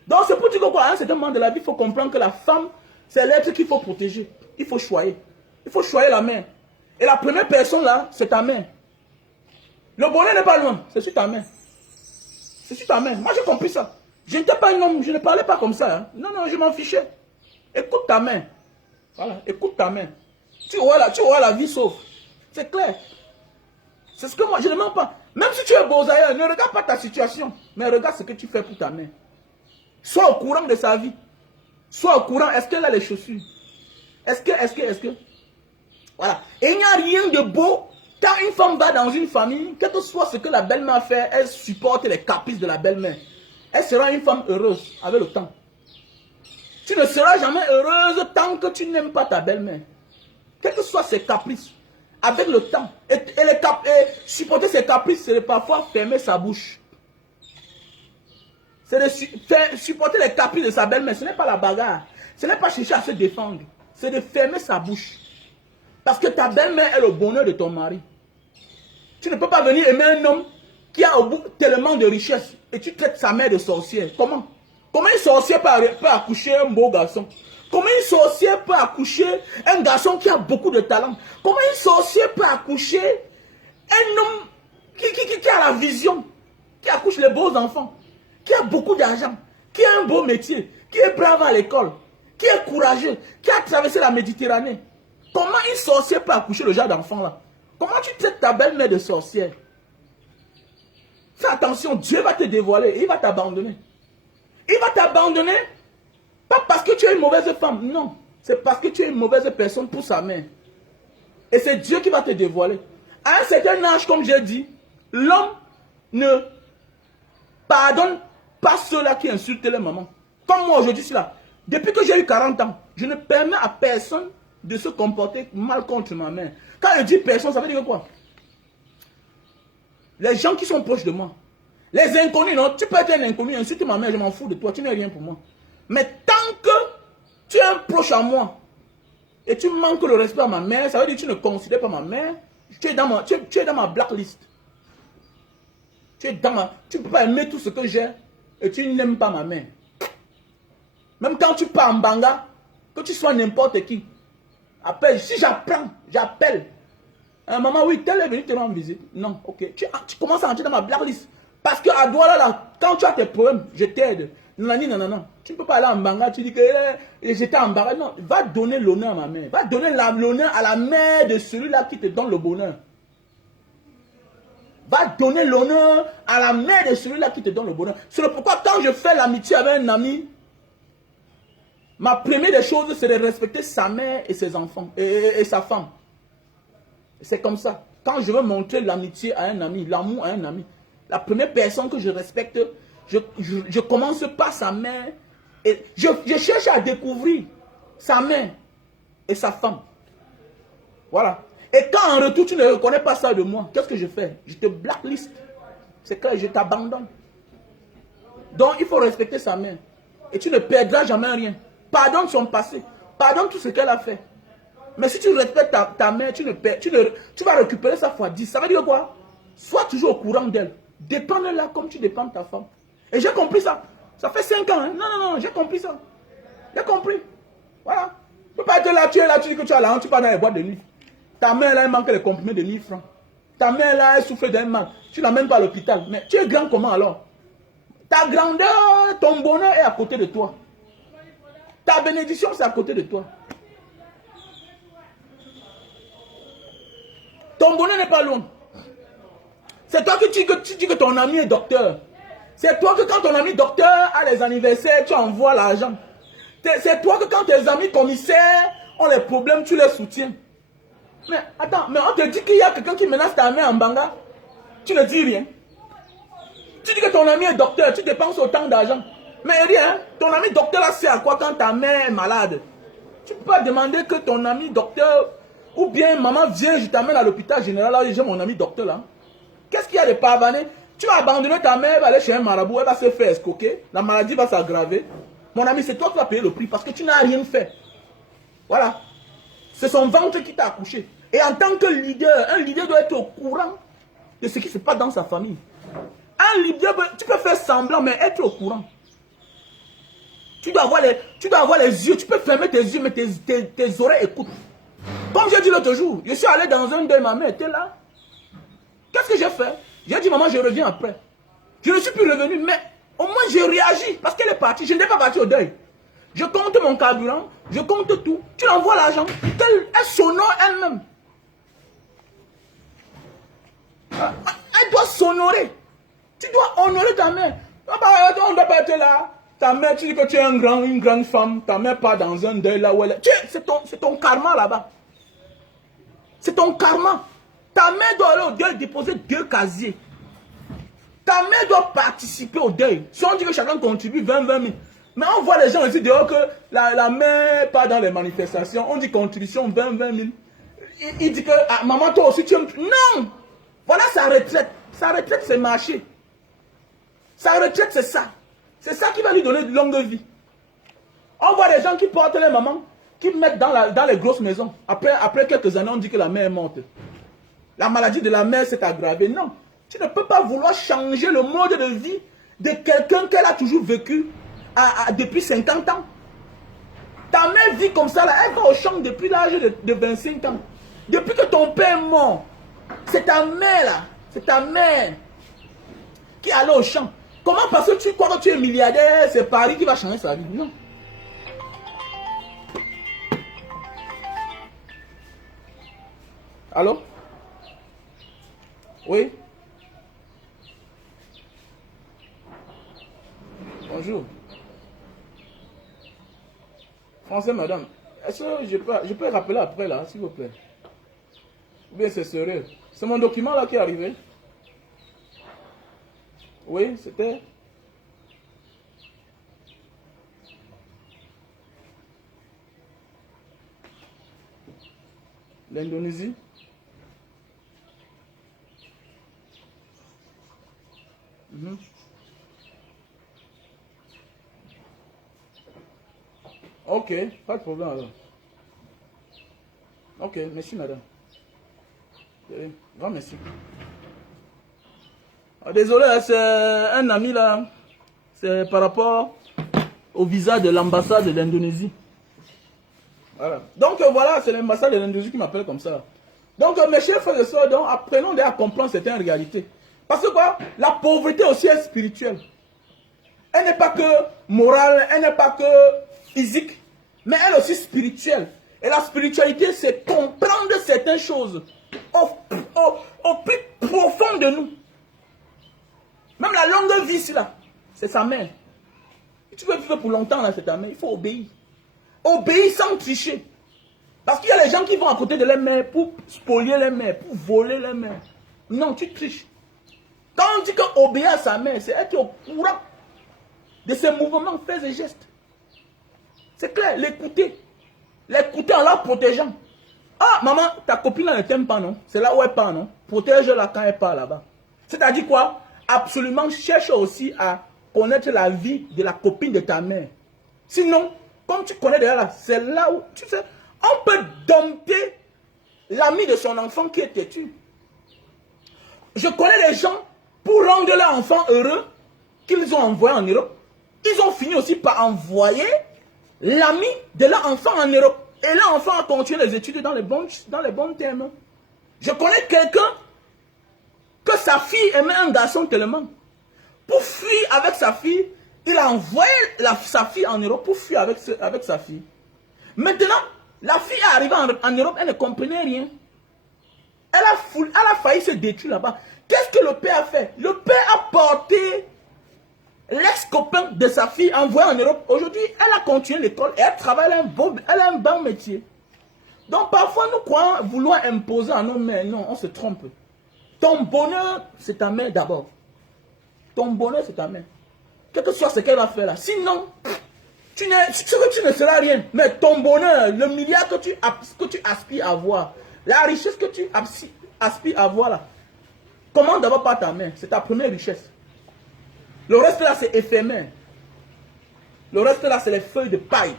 Donc, c'est pour dire que quoi, à un certain moment de la vie, il faut comprendre que la femme, c'est l'être qu'il faut protéger. Il faut choyer. Il faut choyer la main. Et la première personne là, c'est ta main. Le bonheur n'est pas loin, c'est sur ta main. C'est sur ta main. Moi, j'ai compris ça. Je n'étais pas un homme, je ne parlais pas comme ça. Hein. Non, non, je m'en fichais. Écoute ta main. Voilà, écoute ta main. Tu auras la vie sauve. C'est clair. C'est ce que moi, je ne mens pas. Même si tu es beau ailleurs, ne regarde pas ta situation, mais regarde ce que tu fais pour ta mère. Sois au courant de sa vie. Sois au courant, est-ce qu'elle a les chaussures? Est-ce que voilà. Et il n'y a rien de beau quand une femme va dans une famille, quel que soit ce que la belle-mère fait, elle supporte les caprices de la belle-mère. Elle sera une femme heureuse avec le temps. Tu ne seras jamais heureuse tant que tu n'aimes pas ta belle-mère. Quels que soient ses caprices. Avec le temps. Et supporter ses caprices, c'est parfois fermer sa bouche. C'est de supporter les caprices de sa belle-mère. Ce n'est pas la bagarre. Ce n'est pas chercher à se défendre. C'est de fermer sa bouche. Parce que ta belle-mère est le bonheur de ton mari. Tu ne peux pas venir aimer un homme qui a au bout tellement de richesses, et tu traites sa mère de sorcière. Comment? Comment une sorcière peut accoucher un beau garçon? Comment une sorcière peut accoucher un garçon qui a beaucoup de talent? Comment une sorcière peut accoucher un homme qui a la vision, qui accouche les beaux enfants, qui a beaucoup d'argent, qui a un beau métier, qui est brave à l'école, qui est courageux, qui a traversé la Méditerranée? Comment une sorcière peut accoucher le genre d'enfant là? Comment tu traites ta belle-mère de sorcière? Fais attention, Dieu va te dévoiler et il va t'abandonner. Il va t'abandonner, pas parce que tu es une mauvaise femme, non. C'est parce que tu es une mauvaise personne pour sa mère. Et c'est Dieu qui va te dévoiler. À un certain âge, comme j'ai dit, l'homme ne pardonne pas ceux-là qui insultent les mamans. Comme moi aujourd'hui, c'est là. Depuis que j'ai eu 40 ans, je ne permets à personne de se comporter mal contre ma mère. Quand je dis personne, ça veut dire quoi? Les gens qui sont proches de moi. Les inconnus, non, tu peux être un inconnu, insulter ma mère, je m'en fous de toi, tu n'es rien pour moi. Mais tant que tu es un proche à moi et tu manques le respect à ma mère, ça veut dire que tu ne considères pas ma mère, tu es dans ma blacklist. Tu ne peux pas aimer tout ce que j'ai et tu n'aimes pas ma mère. Même quand tu pars en Banga, que tu sois n'importe qui, appelle, si j'appelle. Maman, oui, tel est venu te rendre visite. Non, ok. Tu commences à entrer dans ma blacklist. Parce que à Douala, là, quand tu as tes problèmes, je t'aide. Non. Tu ne peux pas aller en Banga, tu dis que j'étais en Banga. Non, va donner l'honneur à ma mère. Va donner l'honneur à la mère de celui-là qui te donne le bonheur. Va donner l'honneur à la mère de celui-là qui te donne le bonheur. C'est pourquoi quand je fais l'amitié avec un ami, ma première des choses, c'est de respecter sa mère et ses enfants, et sa femme. C'est comme ça. Quand je veux montrer l'amitié à un ami, l'amour à un ami, la première personne que je respecte, je commence par sa mère. Et je cherche à découvrir sa mère et sa femme. Voilà. Et quand en retour, tu ne reconnais pas ça de moi, qu'est-ce que je fais? Je te blacklist. C'est clair, je t'abandonne. Donc, il faut respecter sa mère. Et tu ne perdras jamais rien. Pardonne son passé. Pardonne tout ce qu'elle a fait. Mais si tu respectes ta mère, tu vas récupérer ça fois 10. Ça veut dire quoi? Sois toujours au courant d'elle. Dépends-la comme tu dépends de ta femme. Et j'ai compris ça. Ça fait 5 ans. Hein? Non, j'ai compris ça. J'ai compris. Voilà. Tu ne peux pas être là, tu es là, tu dis que tu as la honte, tu pars dans les boîtes de nuit. Ta mère là, elle manque les comprimés de 1000 francs. Ta mère là, elle souffre d'un mal. Tu ne l'amènes pas à l'hôpital. Mais tu es grand comment alors? Ta grandeur, ton bonheur est à côté de toi. Ta bénédiction, c'est à côté de toi. Ton bonheur n'est pas loin. C'est toi tu dis que ton ami est docteur. C'est toi que quand ton ami docteur a les anniversaires, tu envoies l'argent. C'est toi que quand tes amis commissaires ont les problèmes, tu les soutiens. Mais attends, mais on te dit qu'il y a quelqu'un qui menace ta mère en Banga. Tu ne dis rien. Tu dis que ton ami est docteur, tu dépenses autant d'argent. Mais rien, ton ami docteur là, c'est à quoi quand ta mère est malade? Tu ne peux pas demander que ton ami docteur, ou bien maman viens, je t'amène à l'hôpital général, là j'ai mon ami docteur là. Qu'est-ce qu'il y a de pavané? Tu vas abandonner ta mère, elle va aller chez un marabout, elle va se faire escroquer, la maladie va s'aggraver. Mon ami, c'est toi qui vas payer le prix parce que tu n'as rien fait. Voilà. C'est son ventre qui t'a accouché. Et en tant que leader, un leader doit être au courant de ce qui se passe dans sa famille. Un leader, tu peux faire semblant, mais être au courant. Tu dois avoir les yeux, tu peux fermer tes yeux, mais tes oreilles écoutent. Comme j'ai dit l'autre jour, je suis allé dans un deuil, ma mère était là. Qu'est-ce que j'ai fait? J'ai dit, maman, je reviens après. Je ne suis plus revenu, mais au moins j'ai réagi parce qu'elle est partie. Je n'étais pas parti au deuil. Je compte mon carburant, je compte tout. Tu l'envoies l'argent. Elle s'honore elle-même. Elle doit s'honorer. Tu dois honorer ta mère. On ne doit pas être là. Ta mère, tu dis que tu es une grande femme. Ta mère part dans un deuil là où elle est. C'est ton karma là-bas. C'est ton karma. Ta mère doit aller au deuil déposer 2 casiers. Ta mère doit participer au deuil. Si on dit que chacun contribue 20 000. Mais on voit les gens ici dehors que la mère part dans les manifestations. On dit contribution 20 000. Il dit que maman, toi aussi tu aimes. Non! Voilà sa retraite. Sa retraite, c'est marcher. Sa retraite, c'est ça. C'est ça qui va lui donner de longue vie. On voit des gens qui portent les mamans, qui mettent dans les grosses maisons. Après quelques années, on dit que la mère est morte. La maladie de la mère s'est aggravée. Non. Tu ne peux pas vouloir changer le mode de vie de quelqu'un qu'elle a toujours vécu depuis 50 ans. Ta mère vit comme ça, là, elle va au champ depuis l'âge de 25 ans. Depuis que ton père est mort, c'est ta mère là, c'est ta mère qui allait au champ. Comment parce que tu crois que tu es milliardaire, c'est Paris qui va changer sa vie? Non. Allô? Oui? Bonjour. Français, madame. Est-ce que je peux rappeler après, là, s'il vous plaît? Ou bien c'est sérieux? C'est mon document, là, qui est arrivé. Oui, c'était... L'Indonésie. Ok, pas de problème alors. Ok, merci madame. Grand merci. Ah, désolé, c'est un ami là. C'est par rapport au visa de l'ambassade de l'Indonésie. Voilà. Donc voilà, c'est l'ambassade de l'Indonésie qui m'appelle comme ça. Donc mes chers frères et sœurs, donc apprenons à comprendre certaines réalités. Parce que quoi? La pauvreté aussi est spirituelle. Elle n'est pas que morale, elle n'est pas que physique, mais elle est aussi spirituelle. Et la spiritualité, c'est comprendre certaines choses au plus profond de nous. Même la longue vie, là, c'est sa mère. Si tu veux vivre pour longtemps, là, c'est ta mère. Il faut obéir. Obéir sans tricher. Parce qu'il y a les gens qui vont à côté de les mères pour spolier les mères, pour voler les mères. Non, tu triches. Quand on dit qu'obéir à sa mère, c'est être au courant de ses mouvements, faits et gestes. C'est clair, l'écouter. L'écouter en la protégeant. Ah, maman, ta copine ne t'aime pas, non? C'est là où elle part, non? Protège-la quand elle part là-bas. C'est-à-dire quoi? Absolument, cherche aussi à connaître la vie de la copine de ta mère. Sinon, comme tu connais déjà là, c'est là où, tu sais, on peut dompter l'ami de son enfant qui est têtu. Je connais des gens, pour rendre leur enfant heureux, qu'ils ont envoyé en Europe, ils ont fini aussi par envoyer l'ami de leur enfant en Europe. Et leur enfant a continué les études dans les bons termes. Je connais quelqu'un que sa fille aimait un garçon tellement. Pour fuir avec sa fille, il a envoyé sa fille en Europe pour fuir avec sa fille. Maintenant, la fille est arrivée en Europe, elle ne comprenait rien. Elle a failli se détruire là-bas. Qu'est-ce que le père a fait? Le père a porté l'ex-copain de sa fille envoyé en Europe. Aujourd'hui, elle a continué l'école et elle travaille, elle a un bon métier. Donc parfois, nous croyons vouloir imposer à nos mères. Non, on se trompe. Ton bonheur, c'est ta mère d'abord. Ton bonheur, c'est ta mère. Quel que soit ce qu'elle va faire là. Sinon, tu ne seras rien. Mais ton bonheur, le milliard que tu aspires à avoir, la richesse que tu aspires à avoir là, commence d'abord par ta mère. C'est ta première richesse. Le reste là, c'est éphémère. Le reste là, c'est les feuilles de paille.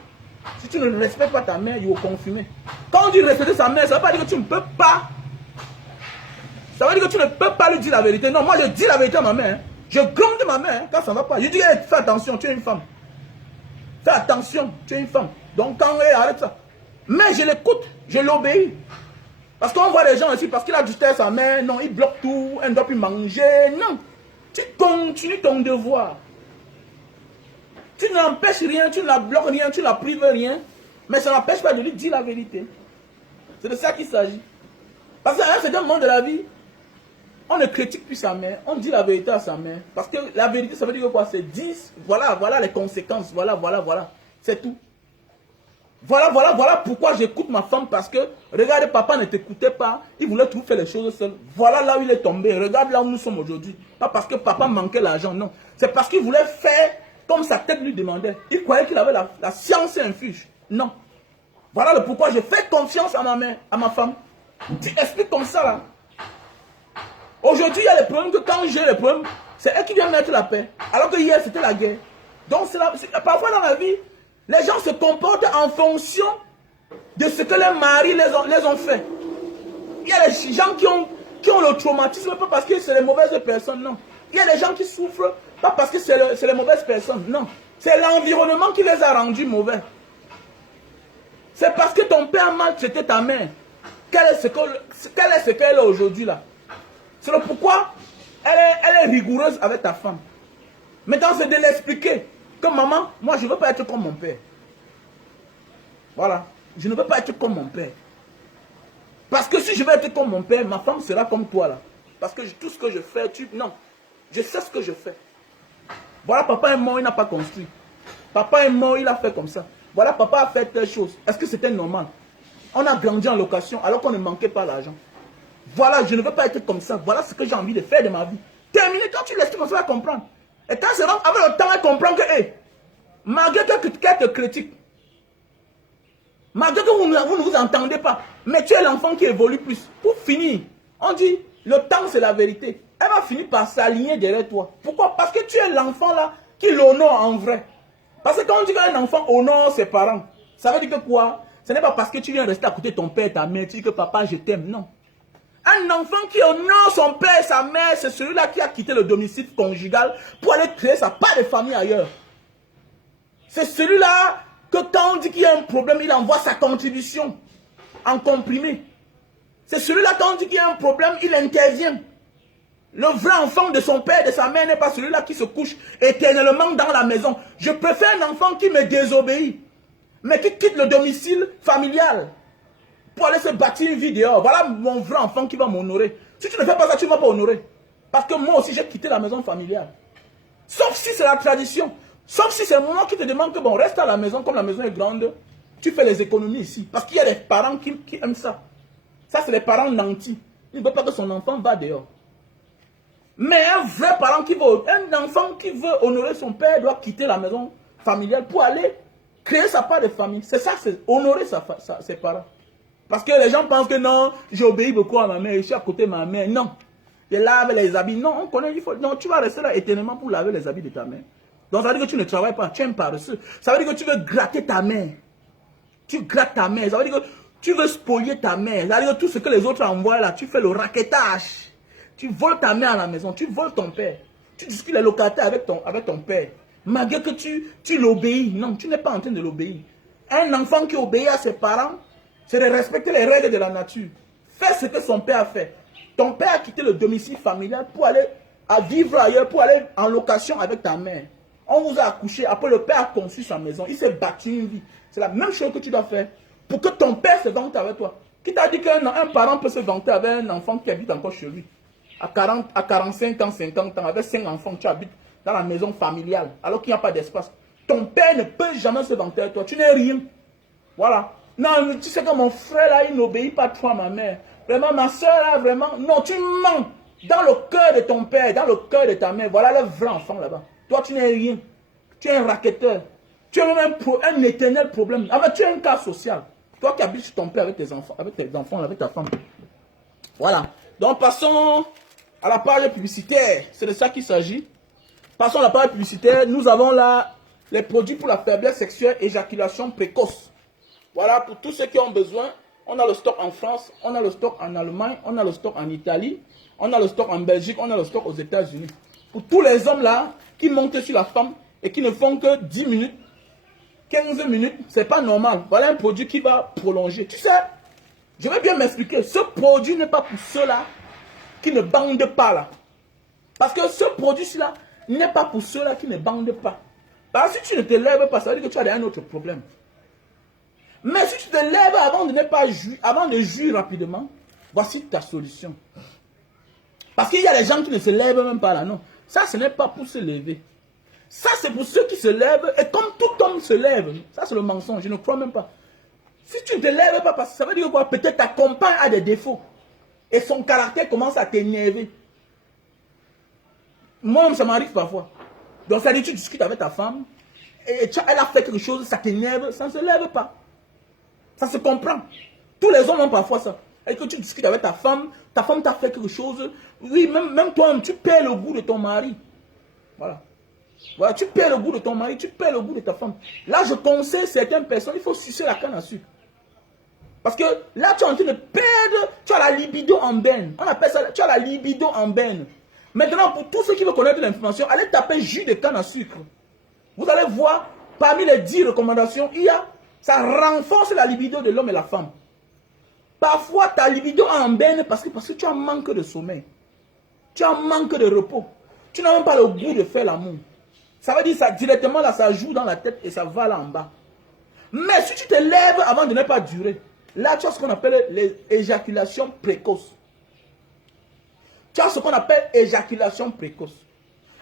Si tu ne respectes pas ta mère, il va confumer. Quand on dit respecter sa mère, ça ne veut pas dire que tu ne peux pas. Ça veut dire que tu ne peux pas lui dire la vérité. Non, moi je dis la vérité à ma mère. Hein. Je gronde ma mère hein, quand ça ne va pas. Je dis, hey, fais attention, tu es une femme. Fais attention, tu es une femme. Donc quand elle arrête ça. Mais je l'écoute, je l'obéis. Parce qu'on voit les gens ici, parce qu'il a du stress à sa mère, non, il bloque tout, elle ne doit plus manger. Non, tu continues ton devoir. Tu n'empêches rien, tu ne la bloques rien, tu ne la prives rien. Mais ça n'empêche pas de lui dire la vérité. C'est de ça qu'il s'agit. Parce qu'à un certain moment de la vie, on ne critique plus sa mère, on dit la vérité à sa mère. Parce que la vérité, ça veut dire quoi? C'est 10, voilà les conséquences, voilà. C'est tout. Voilà pourquoi j'écoute ma femme. Parce que, regardez, papa ne t'écoutait pas, il voulait tout faire les choses seul. Voilà là où il est tombé, regarde là où nous sommes aujourd'hui. Pas parce que papa manquait l'argent, non. C'est parce qu'il voulait faire comme sa tête lui demandait. Il croyait qu'il avait la science infuse. Non. Voilà le pourquoi je fais confiance à ma mère, à ma femme. Tu expliques comme ça là. Aujourd'hui, il y a les problèmes que quand j'ai les problèmes, c'est elle qui vient mettre la paix. Alors que hier, c'était la guerre. Donc, parfois dans la vie, les gens se comportent en fonction de ce que les maris les ont fait. Il y a les gens qui ont le traumatisme, pas parce que c'est les mauvaises personnes, non. Il y a des gens qui souffrent, pas parce que c'est les mauvaises personnes, non. C'est l'environnement qui les a rendus mauvais. C'est parce que ton père a maltraité ta mère. Quel est ce qu'elle est aujourd'hui là? C'est le pourquoi elle est rigoureuse avec ta femme. Maintenant, c'est de l'expliquer. Que maman, moi je ne veux pas être comme mon père. Voilà. Je ne veux pas être comme mon père. Parce que si je veux être comme mon père, ma femme sera comme toi là. Parce que tout ce que je fais, non. Je sais ce que je fais. Voilà, papa est mort, il n'a pas construit. Papa est mort, il a fait comme ça. Voilà, papa a fait telle chose. Est-ce que c'était normal? On a grandi en location alors qu'on ne manquait pas l'argent. Voilà, je ne veux pas être comme ça. Voilà ce que j'ai envie de faire de ma vie. Terminé, quand tu laisses, tu vas comprendre. Et quand c'est avec le temps, elle comprend que, hey, malgré qu'elle te critique, malgré que vous ne vous entendez pas, mais tu es l'enfant qui évolue plus. Pour finir, on dit, le temps c'est la vérité. Elle va finir par s'aligner derrière toi. Pourquoi? Parce que tu es l'enfant là qui l'honore en vrai. Parce que quand on dit qu'un enfant honore ses parents, ça veut dire que quoi? Ce n'est pas parce que tu viens rester à côté de ton père et ta mère, tu dis que papa je t'aime, non. Un enfant qui honore son père et sa mère, c'est celui-là qui a quitté le domicile conjugal pour aller créer sa part de famille ailleurs. C'est celui-là que quand on dit qu'il y a un problème, il envoie sa contribution en comprimé. C'est celui-là quand on dit qu'il y a un problème, il intervient. Le vrai enfant de son père et de sa mère n'est pas celui-là qui se couche éternellement dans la maison. Je préfère un enfant qui me désobéit, mais qui quitte le domicile familial pour aller se bâtir une vie dehors. Voilà mon vrai enfant qui va m'honorer. Si tu ne fais pas ça, tu ne vas pas honorer. Parce que moi aussi, j'ai quitté la maison familiale. Sauf si c'est la tradition. Sauf si c'est moi qui te demande que bon, reste à la maison, comme la maison est grande, tu fais les économies ici. Parce qu'il y a des parents qui aiment ça. Ça, c'est les parents nantis. Ils ne veulent pas que son enfant va dehors. Mais un vrai parent un enfant qui veut honorer son père doit quitter la maison familiale pour aller créer sa part de famille. C'est ça, c'est honorer ses parents. Parce que les gens pensent que non, j'ai obéi beaucoup à ma mère, je suis à côté de ma mère. Non, je lave les habits. Non, on connaît, non, tu vas rester là éternellement pour laver les habits de ta mère. Donc ça veut dire que tu ne travailles pas, tu es un paresseux. Ça veut dire que tu veux gratter ta mère. Tu grattes ta mère. Ça veut dire que tu veux spolier ta mère. Ça veut dire que tout ce que les autres envoient là, tu fais le raquettage. Tu voles ta mère à la maison, tu voles ton père. Tu discutes les locataires avec ton père. Malgré que tu l'obéis. Non, tu n'es pas en train de l'obéir. Un enfant qui obéit à ses parents, c'est de respecter les règles de la nature. Fais ce que son père a fait. Ton père a quitté le domicile familial pour aller à vivre ailleurs, pour aller en location avec ta mère. On vous a accouché, après le père a conçu sa maison, il s'est bâti une vie. C'est la même chose que tu dois faire pour que ton père se vante avec toi. Qui t'a dit qu'un parent peut se vanter avec un enfant qui habite encore chez lui? À 45 ans, 50 ans, avec 5 enfants, tu habites dans la maison familiale, alors qu'il n'y a pas d'espace. Ton père ne peut jamais se vanter avec toi, tu n'es rien. Voilà. Non, tu sais que mon frère là, il n'obéit pas trop à ma mère. Vraiment, ma soeur là, vraiment, non, tu mens. Dans le cœur de ton père, dans le cœur de ta mère, voilà le vrai enfant là-bas. Toi, tu n'es rien. Tu es un racketteur. Tu as même un éternel problème. Enfin, tu es un cas social. Toi qui habites chez ton père avec tes enfants, avec ta femme. Voilà. Donc, passons à la page publicitaire. C'est de ça qu'il s'agit. Passons à la page publicitaire. Nous avons là les produits pour la faiblesse sexuelle, éjaculation précoce. Voilà, pour tous ceux qui ont besoin. On a le stock en France, on a le stock en Allemagne, on a le stock en Italie, on a le stock en Belgique, on a le stock aux États-Unis. Pour tous les hommes là qui montent sur la femme et qui ne font que 10 minutes, 15 minutes, c'est pas normal. Voilà un produit qui va prolonger. Tu sais, je vais bien m'expliquer. Ce produit n'est pas pour ceux-là qui ne bandent pas là. Parce que ce produit-là n'est pas pour ceux-là qui ne bandent pas. Parce que si tu ne te lèves pas, ça veut dire que tu as un autre problème. Mais si tu te lèves avant de ne pas jouir, avant de jouir rapidement, voici ta solution. Parce qu'il y a des gens qui ne se lèvent même pas là, non. Ça, ce n'est pas pour se lever. Ça, c'est pour ceux qui se lèvent, et comme tout homme se lève. Ça, c'est le mensonge, je ne crois même pas. Si tu ne te lèves pas, parce que ça veut dire quoi? Peut-être ta compagne a des défauts. Et son caractère commence à t'énerver. Moi, ça m'arrive parfois. Donc, ça veut dire que tu discutes avec ta femme, et elle a fait quelque chose, ça t'énerve, ça ne se lève pas. Ça se comprend. Tous les hommes ont parfois ça. Et que tu discutes avec ta femme t'a fait quelque chose. Oui, même toi, tu perds le goût de ton mari. Voilà. Voilà, tu perds le goût de ton mari, tu perds le goût de ta femme. Là, je conseille certaines personnes, il faut sucer la canne à sucre. Parce que là, tu es en train de perdre, Tu as la libido en berne. On appelle ça, tu as la libido en berne. Maintenant, pour tous ceux qui veulent connaître l'information, allez taper jus de canne à sucre. Vous allez voir, parmi les 10 recommandations, ça renforce la libido de l'homme et la femme. Parfois, ta libido en berne parce que tu as un manque de sommeil. Tu as un manque de repos. Tu n'as même pas le goût de faire l'amour. Ça veut dire ça directement, là, ça joue dans la tête et ça va là en bas. Mais si tu te lèves avant de ne pas durer, là, tu as ce qu'on appelle l'éjaculation précoce. Tu as ce qu'on appelle éjaculation précoce.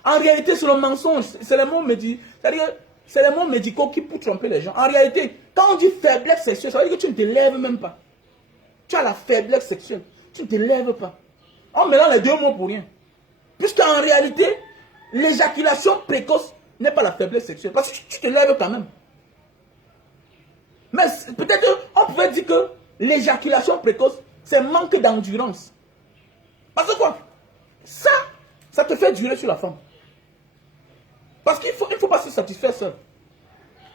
En réalité, c'est le mensonge. C'est les mots médicaux. C'est-à-dire, c'est les mots médicaux qui pour tromper les gens. En réalité, quand on dit faiblesse sexuelle, ça veut dire que tu ne te lèves même pas. Tu as la faiblesse sexuelle. Tu ne te lèves pas. On mélange les deux mots pour rien. Puisqu'en réalité, l'éjaculation précoce n'est pas la faiblesse sexuelle. Parce que tu te lèves quand même. Mais peut-être on pouvait dire que l'éjaculation précoce, c'est manque d'endurance. Parce que quoi? Ça te fait durer sur la femme. Parce qu'il ne faut pas se satisfaire seul.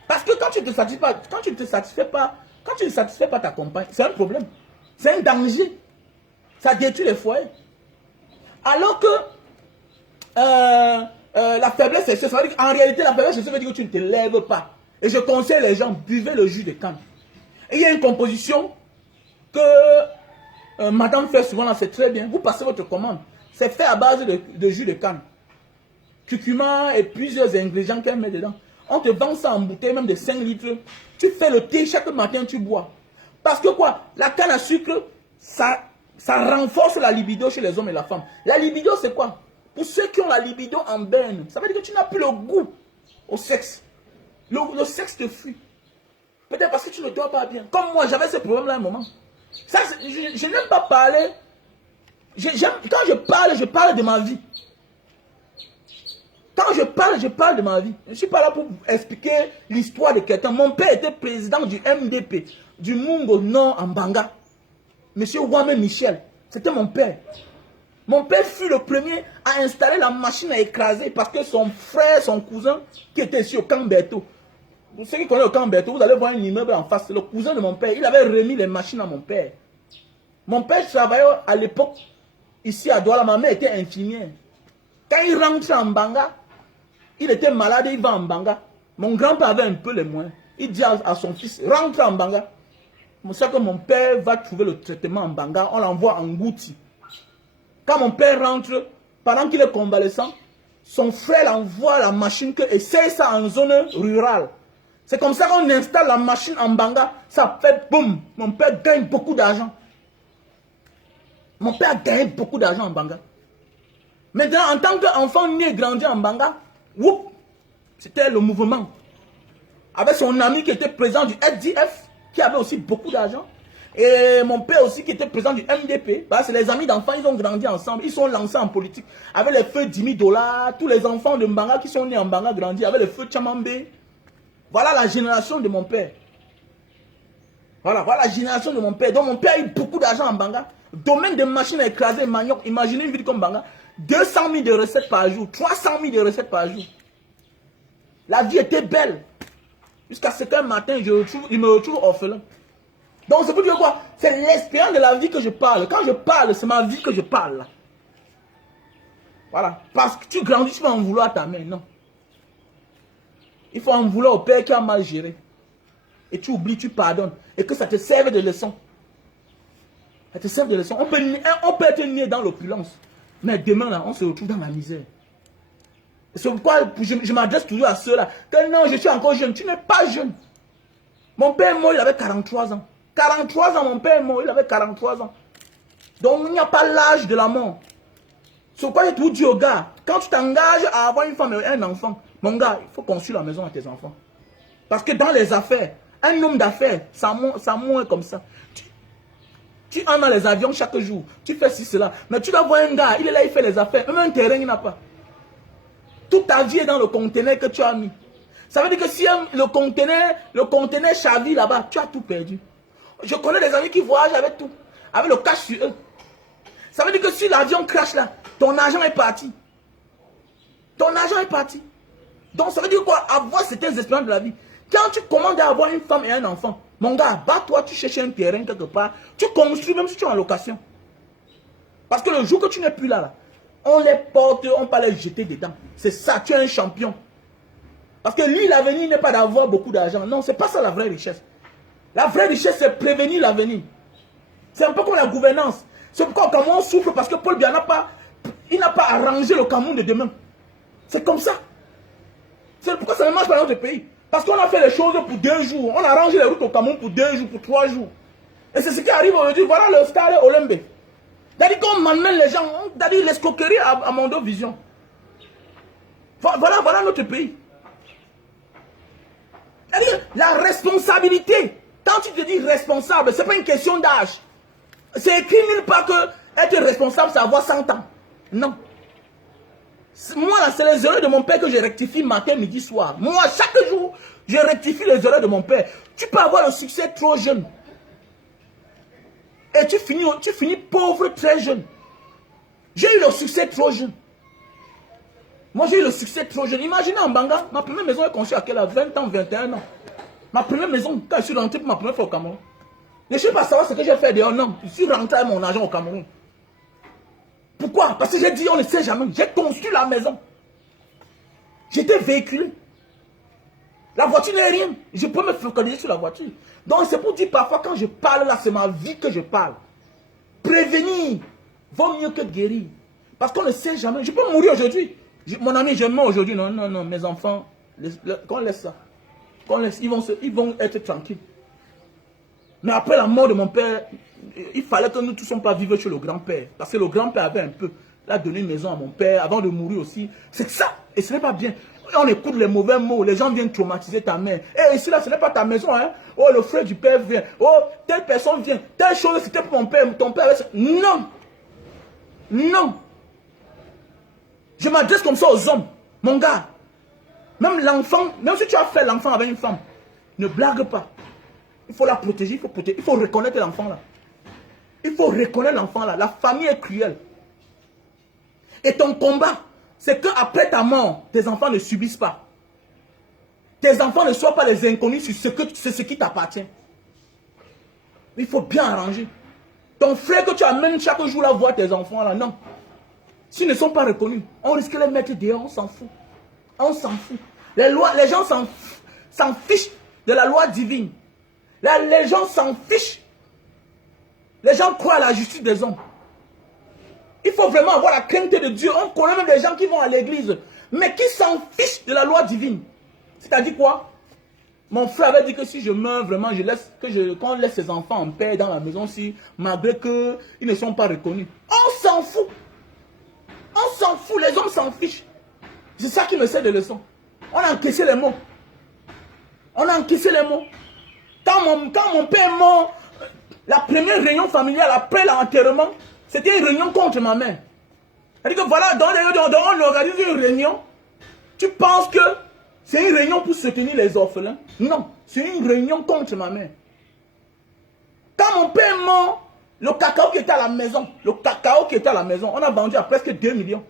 Parce que quand tu ne te satisfais pas ta compagne, c'est un problème. C'est un danger. Ça détruit les foyers. Alors que la faiblesse sexuelle, ça veut dire qu'en réalité, la faiblesse sexuelle veut dire que tu ne te lèves pas. Et je conseille les gens, buvez le jus de canne. Et il y a une composition que madame fait souvent là, c'est très bien. Vous passez votre commande. C'est fait à base de jus de canne. Curcuma et plusieurs ingrédients qu'elle met dedans. On te vend ça en bouteille, même de 5 litres. Tu fais le thé, chaque matin tu bois. Parce que quoi? La canne à sucre, ça renforce la libido chez les hommes et la femme. La libido, c'est quoi? Pour ceux qui ont la libido en berne, ça veut dire que tu n'as plus le goût au sexe. Le sexe te fuit. Peut-être parce que tu ne dors pas bien. Comme moi, j'avais ce problème-là à un moment. Ça, je n'aime pas parler. Quand je parle de ma vie. Quand je parle de ma vie. Je ne suis pas là pour expliquer l'histoire de quelqu'un. Mon père était président du MDP, du Mungo Nord en Banga. Monsieur Wame Michel. C'était mon père. Mon père fut le premier à installer la machine à écraser parce que son frère, son cousin, qui était ici au Camberto. Vous savez qui connaissent le Camberto, vous allez voir un immeuble en face. Le cousin de mon père, il avait remis les machines à mon père. Mon père travaillait à l'époque ici à Douala. Ma mère était infirmière. Quand il rentre en Banga, il était malade, il va en Banga. Mon grand-père avait un peu les moyens. Il dit à son fils, rentre en Banga. C'est ça que mon père va trouver le traitement en Banga. On l'envoie en Gouti. Quand mon père rentre, pendant qu'il est convalescent, son frère envoie la machine et c'est ça en zone rurale. C'est comme ça qu'on installe la machine en Banga. Ça fait boum. Mon père gagne beaucoup d'argent. Mon père gagne beaucoup d'argent en Banga. Maintenant, en tant qu'enfant né et grandi en Banga, c'était le mouvement. Avec son ami qui était président du FDF, qui avait aussi beaucoup d'argent. Et mon père aussi qui était président du MDP. C'est les amis d'enfants, ils ont grandi ensemble. Ils sont lancés en politique. Avec les feux 10 000 $. Tous les enfants de Mbanga qui sont nés en Mbanga grandi avec les feux Tchamambe. Voilà la génération de mon père. Voilà la génération de mon père. Donc mon père a eu beaucoup d'argent en Mbanga. Domaine de machines à écraser manioc. Imaginez une ville comme Mbanga. 200 000 de recettes par jour. 300 000 de recettes par jour. La vie était belle. Jusqu'à ce qu'un matin, il me retrouve orphelin. Donc c'est pour dire quoi? C'est l'expérience de la vie que je parle. Quand je parle, c'est ma vie que je parle. Voilà. Parce que tu grandis, tu vas en vouloir à ta mère. Non. Il faut en vouloir au père qui a mal géré. Et tu oublies, tu pardonnes. Et que ça te serve de leçon. Ça te serve de leçon. On peut être né dans l'opulence. Mais demain, là, on se retrouve dans la misère. C'est pourquoi je m'adresse toujours à ceux-là. Que non, je suis encore jeune. Tu n'es pas jeune. Mon père est mort, il avait 43 ans. 43 ans, mon père est mort, il avait 43 ans. Donc, il n'y a pas l'âge de la mort. C'est pourquoi je tout dis au gars, quand tu t'engages à avoir une femme et un enfant, mon gars, il faut construire la maison à tes enfants. Parce que dans les affaires, un homme d'affaires, ça monte comme ça. Tu en as les avions chaque jour, tu fais ci, cela. Mais tu dois voir un gars, il est là, il fait les affaires. Même un terrain, il n'a pas. Toute ta vie est dans le conteneur que tu as mis. Ça veut dire que si le conteneur chavire là-bas, tu as tout perdu. Je connais des amis qui voyagent avec tout, avec le cash sur eux. Ça veut dire que si l'avion crache là, ton argent est parti. Ton argent est parti. Donc ça veut dire quoi? Avoir certaines expériences de la vie. Quand tu commandes à avoir une femme et un enfant, Mon gars, bats-toi, tu cherches un terrain quelque part. Tu construis même si tu es en location. Parce que le jour que tu n'es plus là, on les porte, on ne peut pas les jeter dedans. C'est ça, tu es un champion. Parce que lui, l'avenir n'est pas d'avoir beaucoup d'argent. Non, ce n'est pas ça la vraie richesse. La vraie richesse, c'est prévenir l'avenir. C'est un peu comme la gouvernance. C'est pourquoi au Cameroun on souffre parce que Paul Biya n'a pas arrangé le Cameroun de demain. C'est comme ça. C'est pourquoi ça ne marche pas dans notre pays. Parce qu'on a fait les choses pour 2 jours. On a arrangé les routes au Cameroun pour 2 jours, pour 3 jours. Et c'est ce qui arrive aujourd'hui. Voilà le stade Olembe. C'est-à-dire qu'on m'emmène les gens, c'est-à-dire l'escroquerie à Mondo Vision. Voilà notre pays. C'est-à-dire la responsabilité. Quand tu te dis responsable, ce n'est pas une question d'âge. C'est écrit nulle part que être responsable, c'est avoir 100 ans. Non. Moi, là, c'est les erreurs de mon père que je rectifie matin, midi, soir. Moi, chaque jour, je rectifie les erreurs de mon père. Tu peux avoir un succès trop jeune. Et tu finis pauvre très jeune. J'ai eu le succès trop jeune. Moi, j'ai eu le succès trop jeune. Imaginez en Banga, ma première maison est construite à quel âge? 20 ans, 21 ans. Ma première maison, quand je suis rentré pour ma première fois au Cameroun. Je ne sais pas savoir ce que j'ai fait dehors, non. Je suis rentré avec mon argent au Cameroun. Pourquoi? Parce que j'ai dit, on ne sait jamais. J'ai construit la maison. J'étais véhiculé. La voiture n'est rien. Je peux me focaliser sur la voiture. Donc c'est pour dire parfois quand je parle là, c'est ma vie que je parle. Prévenir vaut mieux que guérir. Parce qu'on ne sait jamais. Je peux mourir aujourd'hui. Mon ami, je meurs aujourd'hui. Non, non, non, mes enfants, qu'on laisse ça. Ils vont être tranquilles. Mais après la mort de mon père, il fallait que nous tous ne soyons pas vivre chez le grand-père. Parce que le grand-père avait un peu. Il a donné une maison à mon père avant de mourir aussi. C'est ça. Et ce n'est pas bien. On écoute les mauvais mots. Les gens viennent traumatiser ta mère. Et ici, là, ce n'est pas ta maison. Hein? Oh, le frère du père vient. Oh, telle personne vient. Telle chose, c'était pour mon père. Ton père. Non. Non. Je m'adresse comme ça aux hommes. Mon gars. Même l'enfant, même si tu as fait l'enfant avec une femme, ne blague pas. Il faut la protéger, il faut reconnaître l'enfant là. Il faut reconnaître l'enfant là. La famille est cruelle. Et ton combat, c'est qu'après ta mort, tes enfants ne subissent pas. Tes enfants ne soient pas les inconnus sur ce qui t'appartient. Il faut bien arranger. Ton frère que tu amènes chaque jour là voir tes enfants là, non. S'ils ne sont pas reconnus, on risque de les mettre dehors, on s'en fout. On s'en fout. Les gens s'en fichent de la loi divine. Les gens s'en fichent. Les gens croient à la justice des hommes. Il faut vraiment avoir la crainte de Dieu. On connaît même des gens qui vont à l'église, mais qui s'en fichent de la loi divine. C'est-à-dire quoi? Mon frère avait dit que si je meurs, vraiment, qu'on laisse ses enfants en paix dans la maison, si, malgré qu'ils ne sont pas reconnus. On s'en fout. On s'en fout. Les hommes s'en fichent. C'est ça qui me sert de leçon. On a encaissé les mots. On a encaissé les mots. Quand mon père est mort, la première réunion familiale après l'enterrement, c'était une réunion contre ma mère. C'est-à-dire que voilà, on organise une réunion. Tu penses que c'est une réunion pour soutenir les orphelins? Non, c'est une réunion contre ma mère. Quand mon père est mort, le cacao qui était à la maison, on a vendu à presque 2 millions.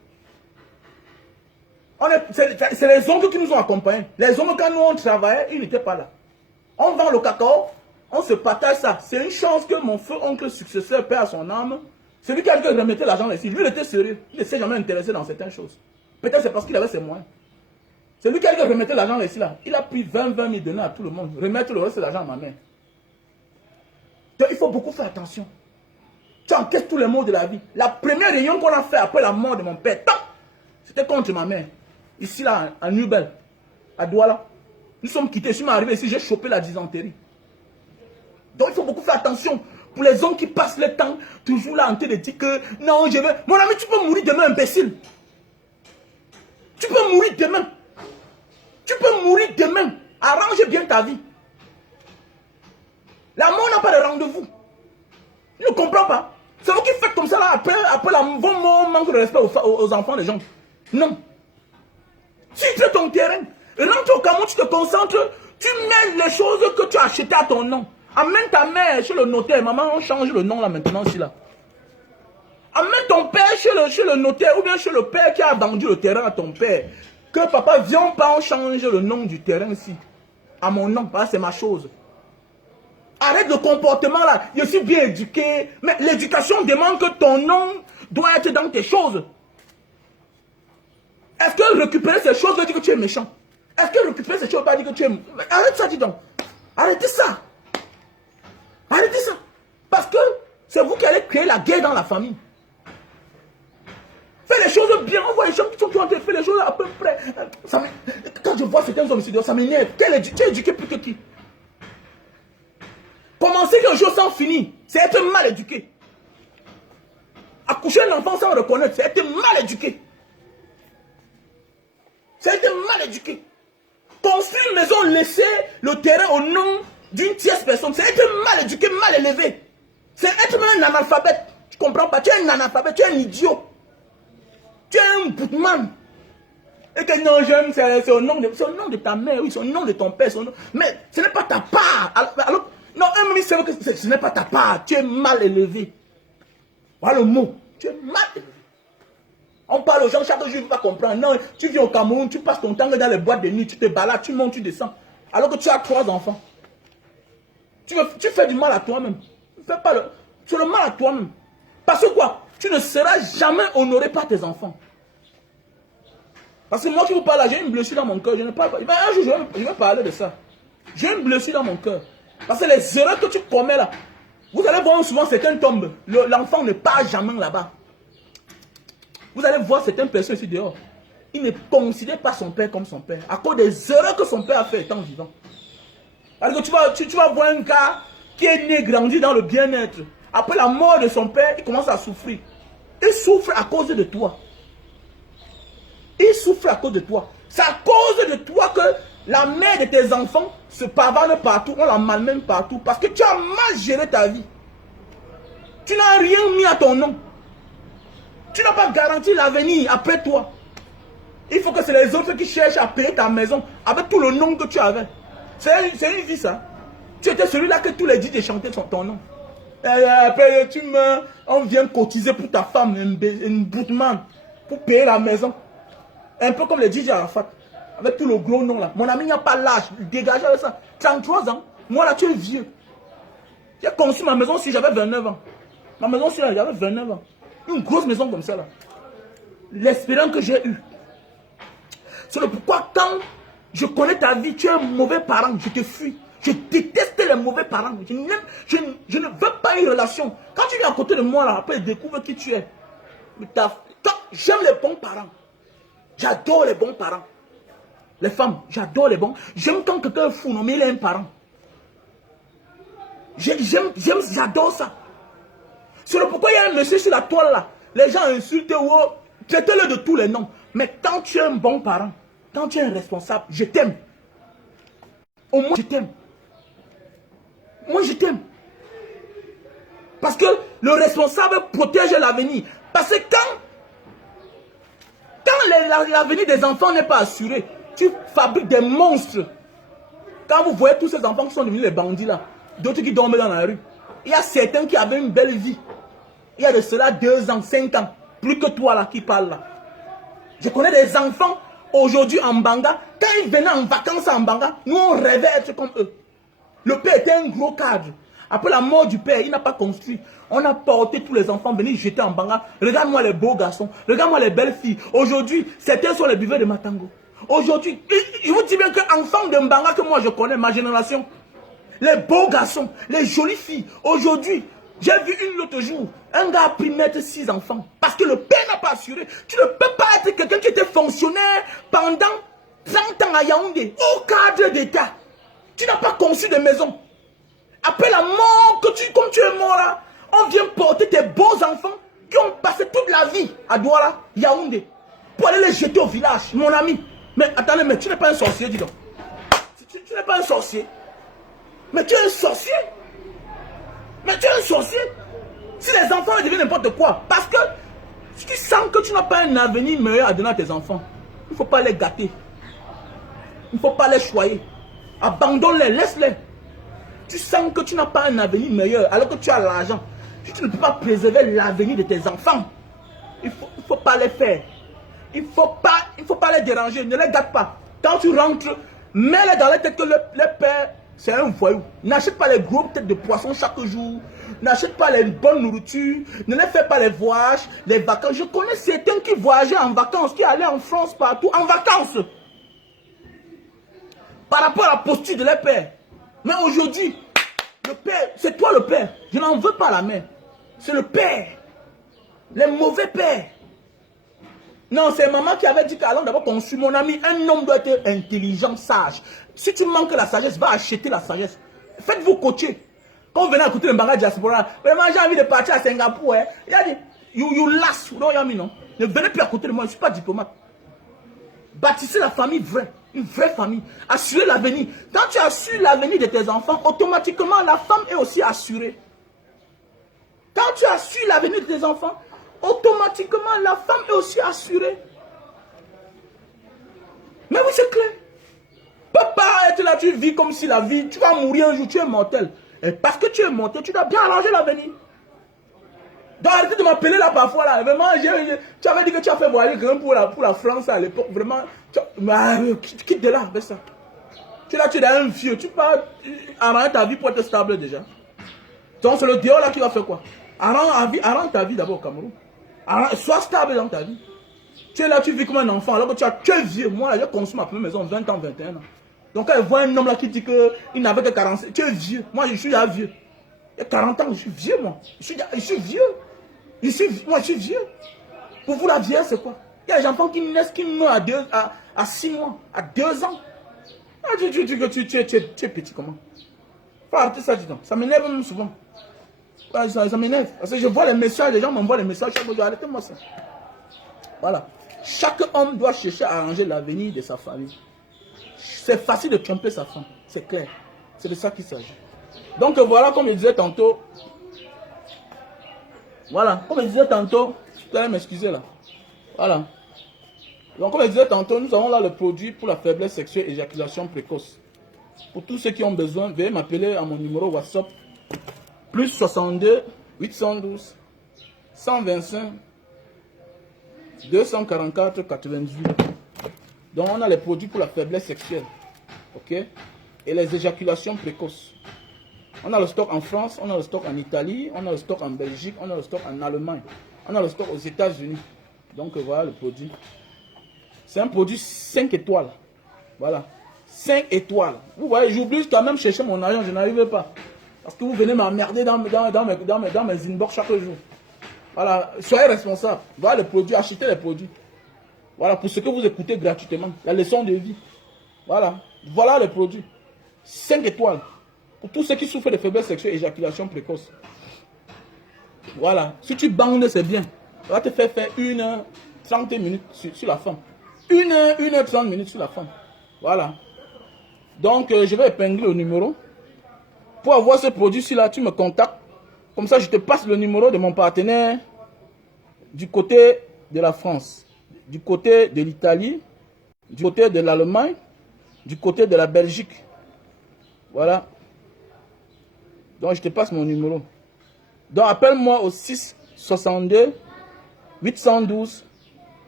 C'est les oncles qui nous ont accompagnés. Les oncles, quand nous on travaillait, ils n'étaient pas là. On vend le cacao, on se partage ça. C'est une chance que mon feu oncle successeur perd à son âme. Celui qui a dit que remettait l'argent ici, lui il était sérieux. Il ne s'est jamais intéressé dans certaines choses. Peut-être c'est parce qu'il avait ses moyens. Celui qui a dit que remettait l'argent ici, là, il a pris 20 000 donné à tout le monde. Remettre le reste de l'argent à ma mère. Donc il faut beaucoup faire attention. Tu encaisses tous les maux de la vie. La première réunion qu'on a fait après la mort de mon père, c'était contre ma mère. Ici là, à Nubel, à Douala. Nous sommes quittés, je suis arrivé ici, j'ai chopé la dysenterie. Donc il faut beaucoup faire attention. Pour les hommes qui passent le temps, toujours là en train de dire que non, je veux. Mon ami, tu peux mourir demain, imbécile. Tu peux mourir demain. Tu peux mourir demain. Arrange bien ta vie. La mort n'a pas de rendez-vous. Tu ne comprends pas. C'est vous qui faites comme ça là, après la mort, manque de respect aux enfants des gens. Non. Tu traites ton terrain. Rentre au Cameroun, tu te concentres. Tu mets les choses que tu as achetées à ton nom. Amène ta mère chez le notaire. Maman, on change le nom là maintenant, si là. Amène ton père chez le notaire ou bien chez le père qui a vendu le terrain à ton père. Que papa, viens pas, on change le nom du terrain ici. À mon nom, parce que c'est ma chose. Arrête le comportement là. Je suis bien éduqué. Mais l'éducation demande que ton nom doit être dans tes choses. Est-ce que récupérer ces choses veut dire que tu es méchant? Est-ce que récupérer ces choses veut pas dire que tu es... Arrête ça, dis donc. Arrêtez ça. Arrêtez ça. Parce que c'est vous qui allez créer la guerre dans la famille. Fais les choses bien. On voit les gens qui sont en train de faire les choses à peu près. Quand je vois certains hommes ici, ça m'énerve. Tu es éduqué plus que qui? Commencer quelque chose sans finir, c'est être mal éduqué. Accoucher un enfant sans reconnaître, c'est être mal éduqué. C'est être mal éduqué. Construire une maison, laisser le terrain au nom d'une tierce personne, c'est être mal éduqué, mal élevé. C'est être un analphabète. Tu comprends pas? Tu es un analphabète, tu es un idiot. Tu es un boutman. Et que non, j'aime, c'est au nom de ta mère, oui, c'est au nom de ton père. Mais ce n'est pas ta part. Alors, non, un ministre, c'est que ce n'est pas ta part. Tu es mal élevé. Voilà le mot. Tu es mal élevé. On parle aux gens, chaque jour, ils ne vont pas comprendre. Non, tu viens au Cameroun, tu passes ton temps dans les boîtes de nuit, tu te balades, tu montes, tu descends. Alors que tu as 3 enfants. Tu fais du mal à toi-même. Tu fais le mal à toi-même. Parce que quoi? Tu ne seras jamais honoré par tes enfants. Parce que moi qui vous parle là, j'ai une blessure dans mon cœur. Je ne parle pas. Un jour, je vais parler de ça. J'ai une blessure dans mon cœur. Parce que les erreurs que tu commets là, vous allez voir souvent certains tombent. L'enfant ne part jamais là-bas. Vous allez voir certaines personnes ici dehors. Il ne considère pas son père comme son père. À cause des erreurs que son père a fait étant vivant. Alors que tu vas voir un gars qui est né, grandi dans le bien-être. Après la mort de son père, il commence à souffrir. Il souffre à cause de toi. Il souffre à cause de toi. C'est à cause de toi que la mère de tes enfants se pavane partout. On la malmène partout. Parce que tu as mal géré ta vie. Tu n'as rien mis à ton nom. Tu n'as pas garanti l'avenir après toi. Il faut que c'est les autres qui cherchent à payer ta maison avec tout le nom que tu avais. C'est une vie ça. Tu étais celui-là que tous les DJ chantaient ton nom. Et après tu meurs, on vient cotiser pour ta femme, une boutman, pour payer la maison. Un peu comme les DJ Arafat, avec tout le gros nom là. Mon ami n'a pas l'âge, dégagez avec ça. 33 ans, moi là tu es vieux. J'ai conçu ma maison si j'avais 29 ans. Ma maison si j'avais 29 ans. Une grosse maison comme ça là. L'espérance que j'ai eue. C'est le pourquoi quand je connais ta vie, tu es un mauvais parent, je te fuis. Je déteste les mauvais parents. Je ne veux pas une relation. Quand tu viens à côté de moi là, après découvre qui tu es. J'aime les bons parents. J'adore les bons parents. Les femmes, j'adore les bons. J'aime quand quelqu'un est fou, non mais il est un parent. J'adore ça. C'est le pourquoi il y a un monsieur sur la toile là. Les gens insultent, traitez-le de tous les noms. Mais quand tu es un bon parent, quand tu es un responsable, je t'aime. Au moins, je t'aime. Moi, je t'aime. Parce que le responsable protège l'avenir. Parce que quand l'avenir des enfants n'est pas assuré, tu fabriques des monstres. Quand vous voyez tous ces enfants qui sont devenus les bandits là, d'autres qui dorment dans la rue, il y a certains qui avaient une belle vie. Il y a de cela 2 ans, 5 ans, plus que toi là qui parle là. Je connais des enfants aujourd'hui en Banga. Quand ils venaient en vacances en Banga, nous on rêvait être comme eux. Le père était un gros cadre. Après la mort du père, il n'a pas construit. On a porté tous les enfants, venir jeter en Banga. Regarde-moi les beaux garçons. Regarde-moi les belles filles. Aujourd'hui, certains sont les buveurs de Matango. Aujourd'hui, je vous dis bien que enfants de Mbanga que moi je connais, ma génération, les beaux garçons, les jolies filles. Aujourd'hui, j'ai vu l'autre jour, un gars a pris mettre 6 enfants. Parce que le père n'a pas assuré. Tu ne peux pas être quelqu'un qui était fonctionnaire pendant 30 ans à Yaoundé, au cadre d'État. Tu n'as pas conçu de maison. Après la mort, comme tu es mort là, on vient porter tes beaux enfants qui ont passé toute la vie à Douala, Yaoundé, pour aller les jeter au village, mon ami. Mais attendez, mais tu n'es pas un sorcier, dis donc. Tu n'es pas un sorcier. Mais tu es un sorcier. Mais tu es un sorcier. Si les enfants deviennent n'importe quoi, parce que si tu sens que tu n'as pas un avenir meilleur à donner à tes enfants, il ne faut pas les gâter. Il ne faut pas les choyer. Abandonne-les, laisse-les. Tu sens que tu n'as pas un avenir meilleur alors que tu as l'argent. Si tu ne peux pas préserver l'avenir de tes enfants, il ne faut pas les faire. Il ne faut pas les déranger, ne les gâte pas. Quand tu rentres, mets-les dans la tête que le père C'est un voyou. N'achète pas les gros têtes de poisson chaque jour. N'achète pas les bonnes nourritures. Ne les fais pas les voyages, les vacances. Je connais certains qui voyageaient en vacances, qui allaient en France partout, en vacances. Par rapport à la posture de leur père. Mais aujourd'hui, le père, c'est toi le père. Je n'en veux pas la mère. C'est le père. Les mauvais pères. Non, c'est maman qui avait dit qu'allons d'abord conçu. Mon ami, un homme doit être intelligent, sage. Si tu manques la sagesse, va acheter la sagesse. Faites-vous coacher. Quand vous venez écouter le bagage diaspora, vraiment j'ai envie de partir à Singapour. Hein. Il a dit, you last, non? Ne venez plus à côté de moi, je ne suis pas diplomate. Bâtissez la famille vraie, une vraie famille. Assurez l'avenir. Quand tu assures l'avenir de tes enfants, automatiquement la femme est aussi assurée. Quand tu assures l'avenir de tes enfants, automatiquement la femme est aussi assurée. Mais oui, c'est clair. Papa, être là, tu vis comme si la vie, tu vas mourir un jour, tu es mortel. Et parce que tu es mortel, tu dois bien arranger l'avenir. Donc arrêtez de m'appeler là parfois là. Vraiment, tu avais dit que tu as fait voyager pour la France à l'époque. Vraiment, quitte de là avec ça. Tu es là, tu es dans un vieux. Tu peux arranger ta vie pour être stable déjà. Donc c'est le dehors là qui va faire quoi? Arrange ta vie d'abord au Cameroun. Sois stable dans ta vie. Tu es là, tu vis comme un enfant, alors que tu es vieux. Moi, là, j'ai construit ma première maison 20 ans, 21 ans. Donc, quand elle voit un homme là qui dit qu'il n'avait que 45, tu es vieux. Moi, je suis là vieux. Il y a 40 ans, je suis vieux, moi. Je suis vieux. Moi, je suis vieux. Pour vous, la vieillesse, c'est quoi? Il y a des enfants qui naissent, qui meurent à 6 mois, à 2 ans. Ah, tu es petit, comment? Faut arrêter ça, dis donc. Ça m'énerve même souvent. Ça m'énerve. Parce que je vois les messages, les gens m'envoient les messages. Chaque jour, arrêtez-moi ça. Voilà. Chaque homme doit chercher à arranger l'avenir de sa famille. C'est facile de tromper sa femme. C'est clair. C'est de ça qu'il s'agit. Donc voilà, comme je disais tantôt. Voilà. Comme je disais tantôt. Vous allez m'excuser là. Voilà. Donc comme je disais tantôt, nous avons là le produit pour la faiblesse sexuelle, éjaculation précoce. Pour tous ceux qui ont besoin, veuillez m'appeler à mon numéro WhatsApp. Plus 62 812 125 244 98. Donc on a les produits pour la faiblesse sexuelle. Ok? Et les éjaculations précoces. On a le stock en France, on a le stock en Italie, on a le stock en Belgique, on a le stock en Allemagne, on a le stock aux États-Unis. Donc voilà le produit. C'est un produit 5 étoiles. Voilà. 5 étoiles. Vous voyez, j'oublie quand même chercher mon argent, je n'arrive pas. Parce que vous venez m'emmerder dans mes inbox chaque jour. Voilà, soyez responsable. Voilà le produit, achetez les produits. Voilà, pour ce que vous écoutez gratuitement. La leçon de vie. Voilà, voilà le produit. 5 étoiles. Pour tous ceux qui souffrent de faiblesse sexuelle, éjaculation précoce. Voilà, si tu bandes, c'est bien. Ça va te faire 1 heure 30 minutes sur la femme. 1 heure 30 minutes sur la femme. Voilà. Donc, je vais épingler le numéro. Pour avoir ce produit-ci là, tu me contactes. Comme ça, je te passe le numéro de mon partenaire du côté de la France, du côté de l'Italie, du côté de l'Allemagne, du côté de la Belgique. Voilà. Donc, je te passe mon numéro. Donc, appelle-moi au 6 62 812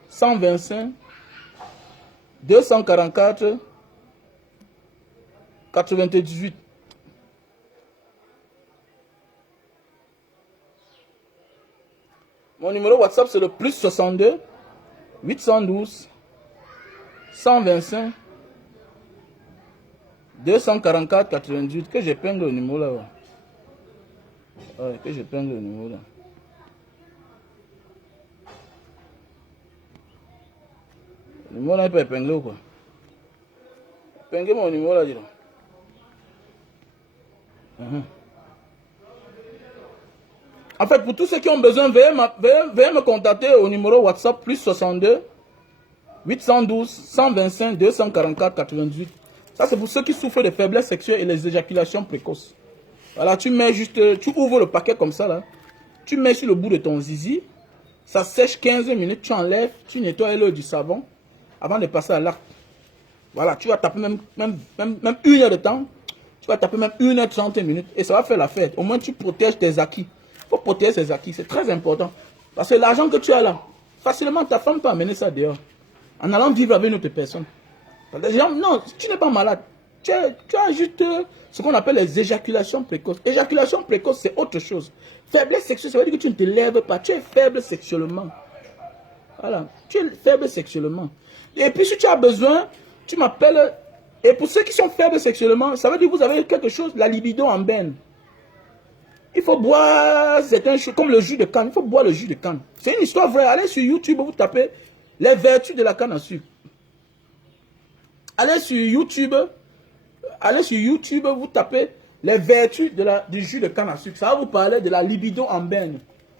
125 244 98. Mon numéro WhatsApp, c'est le plus 62 812 125 244 98. Que j'épingle le numéro là. Ouais, que j'épingle le numéro là. Le numéro là, il peut épingler ou quoi? Épingler mon numéro là, dis donc. En fait, pour tous ceux qui ont besoin, veuillez me contacter au numéro WhatsApp plus 62 812 125 244 98. Ça, c'est pour ceux qui souffrent de faiblesse sexuelle et les éjaculations précoces. Voilà, tu mets juste, tu ouvres le paquet comme ça là. Tu mets sur le bout de ton zizi. Ça sèche 15 minutes, tu enlèves, tu nettoies l'eau du savon avant de passer à l'acte. Voilà, tu vas taper même 1 heure de temps. Tu vas taper même 1 heure 30 minutes et ça va faire la fête. Au moins, tu protèges tes acquis. Il faut protéger ses acquis, c'est très important. Parce que l'argent que tu as là, facilement, ta femme peut amener ça dehors. En allant vivre avec une autre personne. Non, tu n'es pas malade. Tu as juste ce qu'on appelle les éjaculations précoces. Éjaculation précoce, c'est autre chose. Faiblesse sexuelle, ça veut dire que tu ne te lèves pas. Tu es faible sexuellement. Voilà. Tu es faible sexuellement. Et puis, si tu as besoin, tu m'appelles. Et pour ceux qui sont faibles sexuellement, ça veut dire que vous avez quelque chose, la libido en berne. Il faut boire certaines choses, comme le jus de canne. Il faut boire le jus de canne. C'est une histoire vraie. Allez sur YouTube, vous tapez les vertus de la canne à sucre. Allez sur YouTube, vous tapez les vertus du jus de canne à sucre. Ça va vous parler de la libido en berne.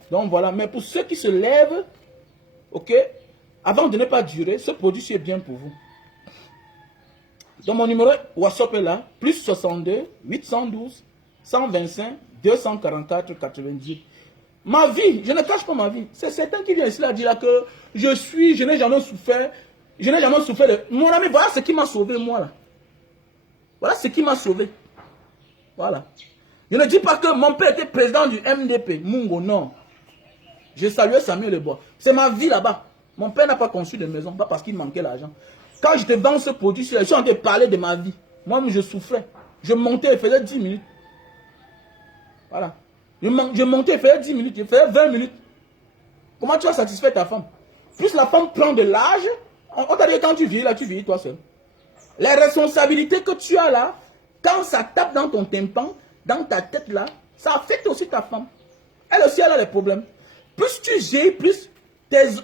Donc voilà. Mais pour ceux qui se lèvent, ok, avant de ne pas durer, ce produit est bien pour vous. Donc mon numéro WhatsApp est là, plus 62 812 125 244 98. Ma vie, je ne cache pas ma vie. C'est certains qui viennent ici là dire que je n'ai jamais souffert. Je n'ai jamais souffert de... Mon ami, voilà ce qui m'a sauvé, moi, là. Voilà ce qui m'a sauvé. Voilà. Je ne dis pas que mon père était président du MDP, Mungo, non. J'ai salué Samuel Lebois. C'est ma vie là-bas. Mon père n'a pas construit de maison, pas parce qu'il manquait l'argent. Quand j'étais dans ce produit, je suis en train de parler de ma vie. Moi, je souffrais. Je montais, je faisais 10 minutes. Voilà. Je montais, je faisais 10 minutes, je faisais 20 minutes. Comment tu vas satisfaire ta femme? Plus la femme prend de l'âge, on t'a dit quand tu vieillis là, tu vieillis toi seul. Les responsabilités que tu as là, quand ça tape dans ton tympan, dans ta tête là, ça affecte aussi ta femme. Elle aussi, elle a des problèmes. Plus tu vieillis, plus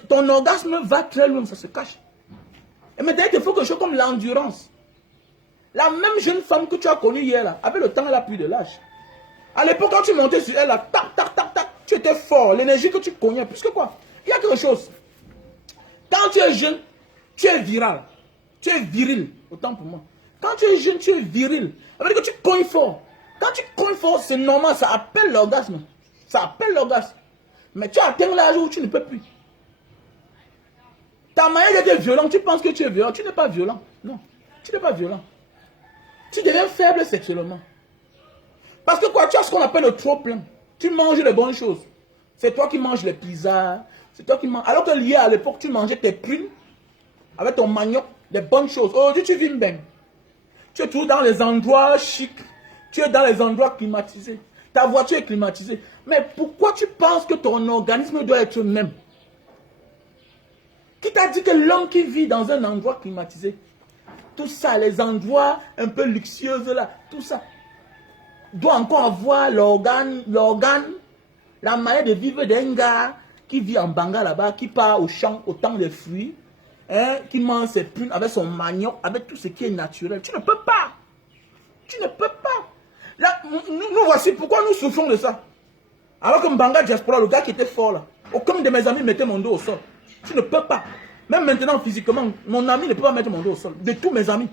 ton orgasme va très loin, ça se cache. Et maintenant, il te faut quelque chose comme l'endurance. La même jeune femme que tu as connue hier là, avec le temps, elle a plus de l'âge. À l'époque, quand tu montais sur elle là, tac, tac, tac, tac, tu étais fort. L'énergie que tu cognais, plus que quoi? Il y a quelque chose. Quand tu es jeune, tu es viral. Tu es viril, autant pour moi. Quand tu es jeune, tu es viril. Ça veut dire que tu cognes fort. Quand tu cognes fort, c'est normal, ça appelle l'orgasme. Ça appelle l'orgasme. Mais tu atteins l'âge où tu ne peux plus. Ta manière d'être violent, tu penses que tu es violent. Tu n'es pas violent. Non, tu n'es pas violent. Tu deviens faible sexuellement. Parce que quoi, tu as ce qu'on appelle le trop plein. Tu manges les bonnes choses. C'est toi qui manges les pizzas. C'est toi qui manges. Alors que lié à l'époque, tu mangeais tes prunes avec ton manioc, des bonnes choses. Aujourd'hui, tu vis bien. Tu es toujours dans les endroits chics. Tu es dans les endroits climatisés. Ta voiture est climatisée. Mais pourquoi tu penses que ton organisme doit être le même? Qui t'a dit que l'homme qui vit dans un endroit climatisé, tout ça, les endroits un peu luxueux là, tout ça, doit encore avoir l'organe, la manière de vivre d'un gars qui vit en Banga là-bas, qui part au champ, au temps des fruits, hein, qui mange ses prunes avec son manioc, avec tout ce qui est naturel. Tu ne peux pas. Tu ne peux pas. Là, nous voici pourquoi nous souffrons de ça. Alors que Mbanga Diaspora, le gars qui était fort là, aucun de mes amis mettait mon dos au sol. Tu ne peux pas. Même maintenant, physiquement, mon ami ne peut pas mettre mon dos au sol. De tous mes amis,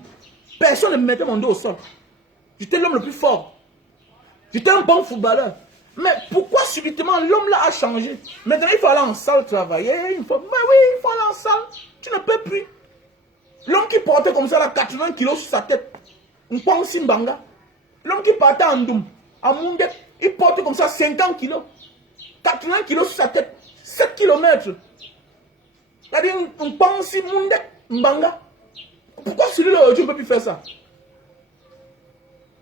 personne ne mettait mon dos au sol. J'étais l'homme le plus fort. J'étais un bon footballeur. Mais pourquoi subitement l'homme là a changé? Maintenant, il faut aller en salle travailler. Mais oui, il faut aller en salle. Tu ne peux plus. L'homme qui portait comme ça là, 80 kilos sur sa tête. Mpang Simbanga. L'homme qui partait en Doum, à Mundet, il portait comme ça 50 kilos. 80 kilos sur sa tête. 7 kilomètres. C'est-à-dire, Mpang Simbanga. Pourquoi celui-là, tu ne peux plus faire ça?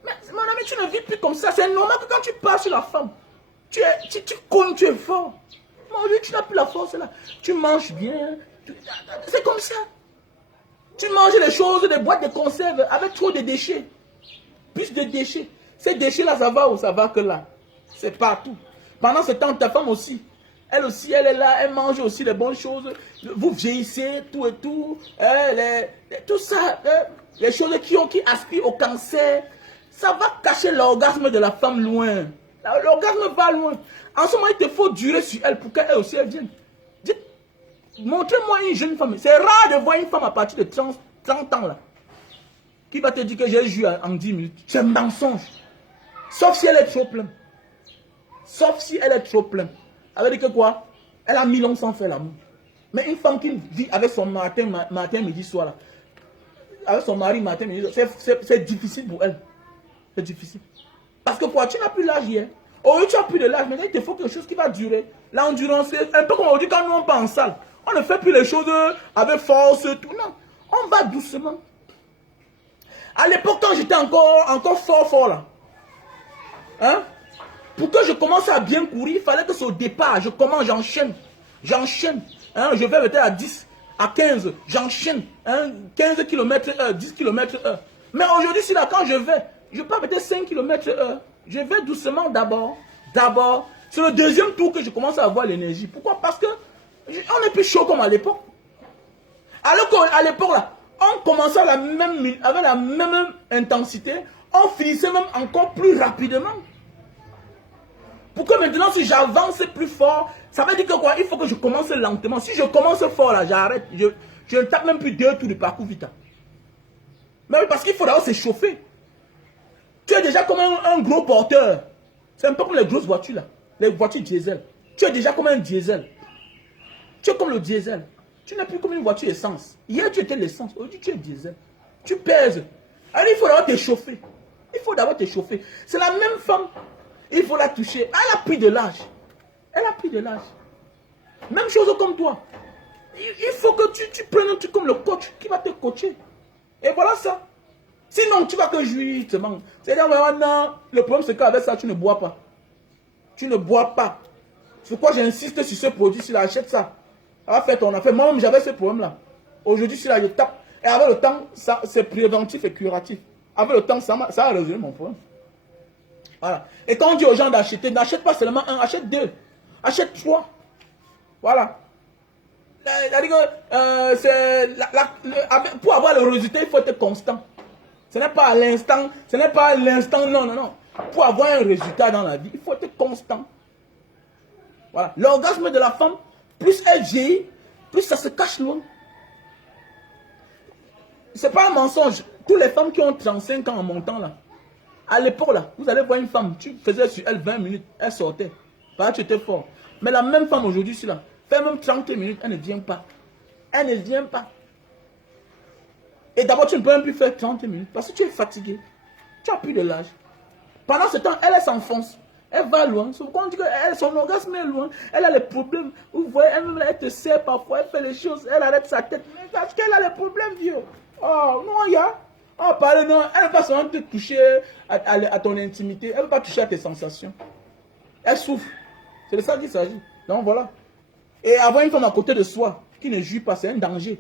Mais mon ami, tu ne vis plus comme ça. C'est normal que quand tu pars sur la femme, tu cognes, tu es fort. Mon Dieu, tu n'as plus la force là. Tu manges bien. C'est comme ça. Tu manges des choses, des boîtes de conserve avec trop de déchets. Plus de déchets. Ces déchets-là, ça va où? Ça va que là. C'est partout. Pendant ce temps, ta femme aussi. Elle aussi, elle est là. Elle mange aussi les bonnes choses. Vous vieillissez, tout et tout. Tout ça. Les choses qui aspirent au cancer. Ça va cacher l'orgasme de la femme loin. L'orgasme va loin. En ce moment, il te faut durer sur elle pour qu'elle aussi elle vienne. Montrez-moi une jeune femme. C'est rare de voir une femme à partir de 30 ans là, qui va te dire que j'ai joué en 10 minutes. C'est un mensonge. Sauf si elle est trop pleine. Sauf si elle est trop pleine. Elle veut dire que quoi? Elle a 1000 ans sans faire l'amour. Mais une femme qui vit avec son matin, midi, soir là, avec son mari matin, midi, c'est difficile pour elle. C'est difficile. Parce que quoi? Tu n'as plus l'âge hier. Oh, tu n'as plus de l'âge. Maintenant, il te faut quelque chose qui va durer. L'endurance, c'est un peu comme on dit quand nous on part en salle. On ne fait plus les choses avec force, tout. Non. On va doucement. À l'époque, quand j'étais encore fort là, hein, pour que je commence à bien courir, il fallait que c'est au départ, je commence, j'enchaîne. Hein, je vais peut-être à 10, à 15, j'enchaîne. Hein, 15 km/h, 10 km/h. Mais aujourd'hui, si là, quand je pars peut-être 5 km/h. Je vais doucement d'abord. C'est le deuxième tour que je commence à avoir l'énergie. Pourquoi? Parce que on est plus chaud comme à l'époque. Alors qu'à l'époque, là, on commençait avec la même intensité, on finissait même encore plus rapidement. Pourquoi maintenant, si j'avance plus fort, ça veut dire que quoi? Il faut que je commence lentement. Si je commence fort, là, j'arrête. Je ne tape même plus 2 tours de parcours vite. Mais oui, parce qu'il faut d'abord s'échauffer. Tu es déjà comme un gros porteur. C'est un peu comme les grosses voitures, là. Les voitures diesel. Tu es déjà comme un diesel. Tu es comme le diesel. Tu n'es plus comme une voiture essence. Hier, tu étais l'essence. Aujourd'hui, tu es diesel. Tu pèses. Alors, il faut d'abord t'échauffer. C'est la même femme. Il faut la toucher. Elle a pris de l'âge. Même chose comme toi. Il faut que tu prennes un truc comme le coach qui va te coacher. Et voilà ça. Sinon, tu vas que jouir. C'est-à-dire, non, le problème, c'est qu'avec ça, tu ne bois pas. C'est pourquoi j'insiste sur ce produit. Si tu achètes ça, ça va faire ton affaire. Moi-même, j'avais ce problème-là. Aujourd'hui, si là, je tape. Et avec le temps, c'est préventif et curatif. Avec le temps, ça a résolu mon problème. Voilà. Et quand on dit aux gens d'acheter, n'achète pas seulement un, achète 2. Achète 3. Voilà. Pour avoir le résultat, il faut être constant. Ce n'est pas à l'instant, non. Pour avoir un résultat dans la vie, il faut être constant. Voilà. L'orgasme de la femme, plus elle vieillit, plus ça se cache loin. C'est pas un mensonge. Toutes les femmes qui ont 35 ans en montant là, à l'époque là, vous allez voir une femme, tu faisais sur elle 20 minutes, elle sortait. Parce que tu étais fort. Mais la même femme aujourd'hui, si là, fait même 30 minutes, elle ne vient pas. Et d'abord, tu ne peux même plus faire 30 minutes parce que tu es fatigué. Tu as plus de l'âge. Pendant ce temps, elle s'enfonce. Elle va loin. Sauf qu'on dit que son orgasme est loin. Elle a les problèmes. Vous voyez, elle te serre parfois. Elle fait les choses. Elle arrête sa tête. Mais parce qu'elle a les problèmes, vieux. Oh, non, il y a. Oh, parle, non. Elle ne va pas seulement te toucher à ton intimité. Elle ne va pas toucher à tes sensations. Elle souffre. C'est de ça qu'il s'agit. Donc voilà. Et avoir une femme à côté de soi qui ne jouit pas, c'est un danger.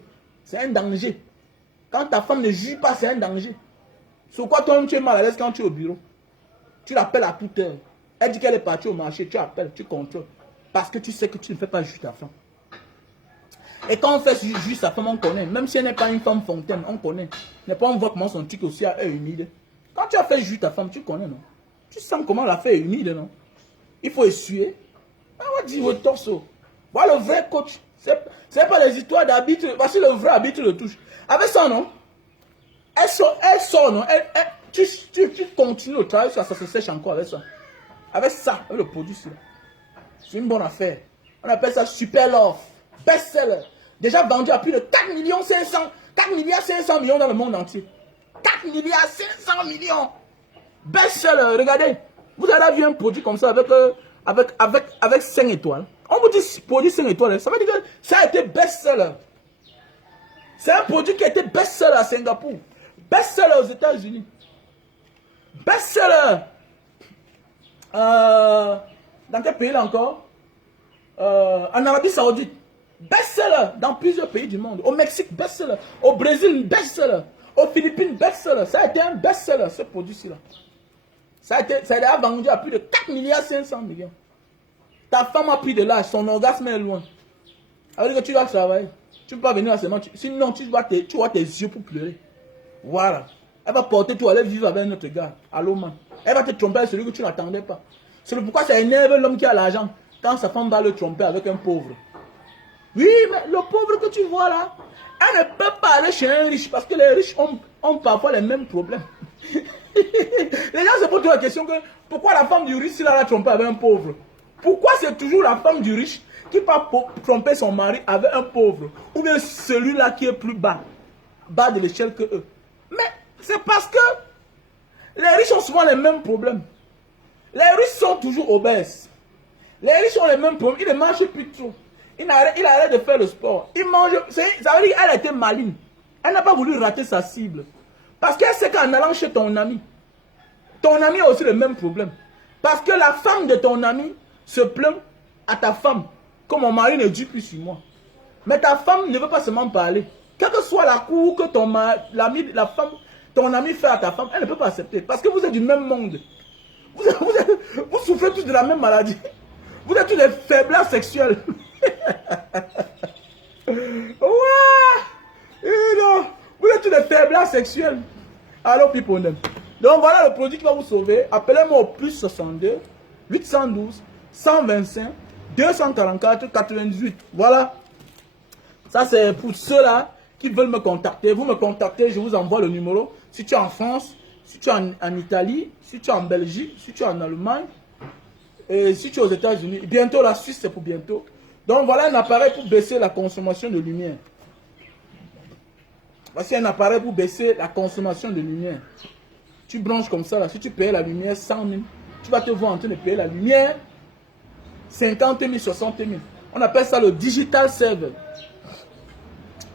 Quand ta femme ne jouit pas, c'est un danger. Sur quoi toi, tu es mal à l'aise quand tu es au bureau? Tu l'appelles à toute heure. Elle dit qu'elle est partie au marché, tu appelles, tu contrôles. Parce que tu sais que tu ne fais pas jouir ta femme. Et quand on fait jouir sa femme, on connaît. Même si elle n'est pas une femme fontaine, on connaît. Mais pas on voit comment son truc aussi est humide. Quand tu as fait jouir ta femme, tu connais, non? Tu sens comment la fait est humide, non? Il faut essuyer. On va dire au torse. Voilà le vrai coach. C'est pas les histoires d'habitude. Parce que le vrai habitude le touche. Avec ça, non? Elle sort, non? Tu continues le travail, ça se sèche encore avec ça. Avec ça, avec le produit, c'est une bonne affaire. On appelle ça Super Love. Best-seller. Déjà vendu à plus de 4 milliards 500 millions dans le monde entier. 4 milliards 500 millions. Best-seller. Regardez. Vous avez vu un produit comme ça avec 5 étoiles. On vous dit produit 5 étoiles. Ça veut dire que ça a été best-seller. C'est un produit qui a été best-seller à Singapour. Best-seller aux États-Unis. Best-seller. Dans quel pays là encore? En Arabie Saoudite. Best-seller dans plusieurs pays du monde. Au Mexique, best-seller. Au Brésil, best-seller. Aux Philippines, best-seller. Ça a été un best-seller, ce produit-ci là. Ça a vendu à plus de 4 milliards 500 millions. Ta femme a pris de l'âge, son orgasme est loin. Ça veut dire que tu dois travailler. Tu ne peux pas venir à seulement. Sinon, tu vois tes yeux pour pleurer. Voilà. Elle va porter tout, aller vivre avec un autre gars. Allô, man. Elle va te tromper avec celui que tu n'attendais pas. C'est pourquoi ça énerve l'homme qui a l'argent. Quand sa femme va le tromper avec un pauvre. Oui, mais le pauvre que tu vois là, elle ne peut pas aller chez un riche parce que les riches ont parfois les mêmes problèmes. Les gens se posent la question que pourquoi la femme du riche l'a trompé avec un pauvre? Pourquoi c'est toujours la femme du riche qui va tromper son mari avec un pauvre? Ou bien celui-là qui est plus bas de l'échelle que eux? Mais c'est parce que les riches ont souvent les mêmes problèmes. Les riches sont toujours obèses. Les riches ont les mêmes problèmes. Ils ne mangent plus trop. Il arrête de faire le sport. Il mange. Ça veut dire qu'elle a été maligne. Elle n'a pas voulu rater sa cible. Parce qu'elle sait qu'en allant chez ton ami a aussi le même problème. Parce que la femme de ton ami se plaint à ta femme que mon mari ne dit plus sur moi. Mais ta femme ne veut pas seulement parler. Quelle que soit la cour que ton ami fait à ta femme, elle ne peut pas accepter. Parce que vous êtes du même monde. Vous souffrez tous de la même maladie. Vous êtes tous des faiblesses sexuelles. Ouais. Vous êtes tous des faiblesses sexuelles. Alors, people. Donc, voilà le produit qui va vous sauver. Appelez-moi au plus 62 812 125 244 98. Voilà. Ça, c'est pour ceux-là qui veulent me contacter. Vous me contactez, je vous envoie le numéro. Si tu es en France, si tu es en Italie, si tu es en Belgique, si tu es en Allemagne, et si tu es aux États-Unis. Bientôt, la Suisse, c'est pour bientôt. Donc, voilà un appareil pour baisser la consommation de lumière. Voici un appareil pour baisser la consommation de lumière. Tu branches comme ça, là. Si tu payes la lumière 100 000, tu vas te voir en train de payer la lumière 50 000, 60 000. On appelle ça le digital server.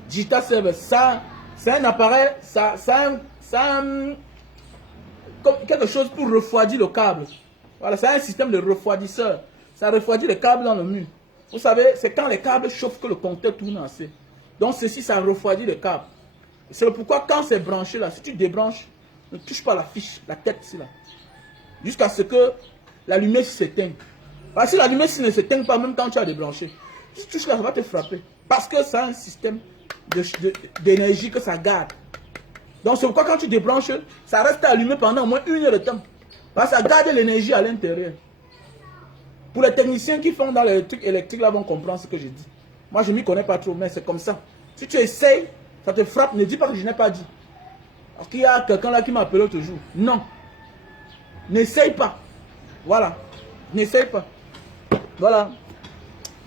Digital server, ça, c'est un appareil, ça comme quelque chose pour refroidir le câble. Voilà, c'est un système de refroidisseur. Ça refroidit les câbles dans le mur. Vous savez, c'est quand les câbles chauffent que le compteur tourne assez. Donc ceci, ça refroidit les câbles. C'est pourquoi quand c'est branché là, si tu débranches, ne touche pas la fiche, la tête ici là. Jusqu'à ce que la lumière s'éteigne. Parce que si la lumière ne s'éteint pas, même quand tu as débranché, si tu touches là, ça va te frapper. Parce que c'est un système d'énergie que ça garde. Donc c'est pourquoi quand tu débranches, ça reste allumé pendant au moins 1 heure de temps. Parce que ça garde l'énergie à l'intérieur. Pour les techniciens qui font dans les trucs électriques, là vont comprendre ce que je dis. Moi je ne m'y connais pas trop, mais c'est comme ça. Si tu essayes, ça te frappe, ne dis pas que je n'ai pas dit. Parce qu'il y a quelqu'un là qui m'a appelé l'autre jour. Non. N'essaye pas. Voilà. N'essaye pas. Voilà.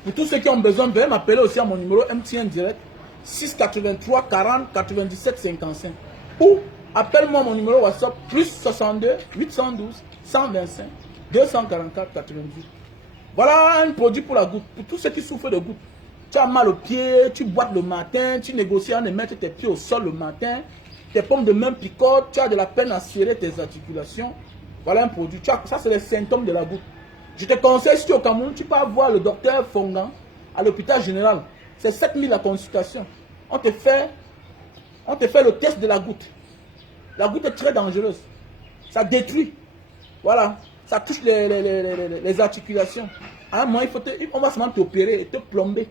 Pour tous ceux qui ont besoin, veuillez m'appeler aussi à mon numéro MTN direct 683 40 97 55. Ou appelle-moi mon numéro WhatsApp plus 62 812 125 244 88. Voilà un produit pour la goutte. Pour tous ceux qui souffrent de goutte. Tu as mal aux pieds, tu boites le matin, tu négocies à ne mettre tes pieds au sol le matin, tes paumes de main picotent, tu as de la peine à serrer tes articulations. Voilà un produit. Ça, c'est les symptômes de la goutte. Je te conseille, si tu es au Cameroun, tu peux voir le docteur Fongan à l'hôpital général. C'est 7 000 la consultation. On te fait le test de la goutte. La goutte est très dangereuse. Ça détruit. Voilà. Ça touche les articulations. À un moment, on va seulement t'opérer et te plomber.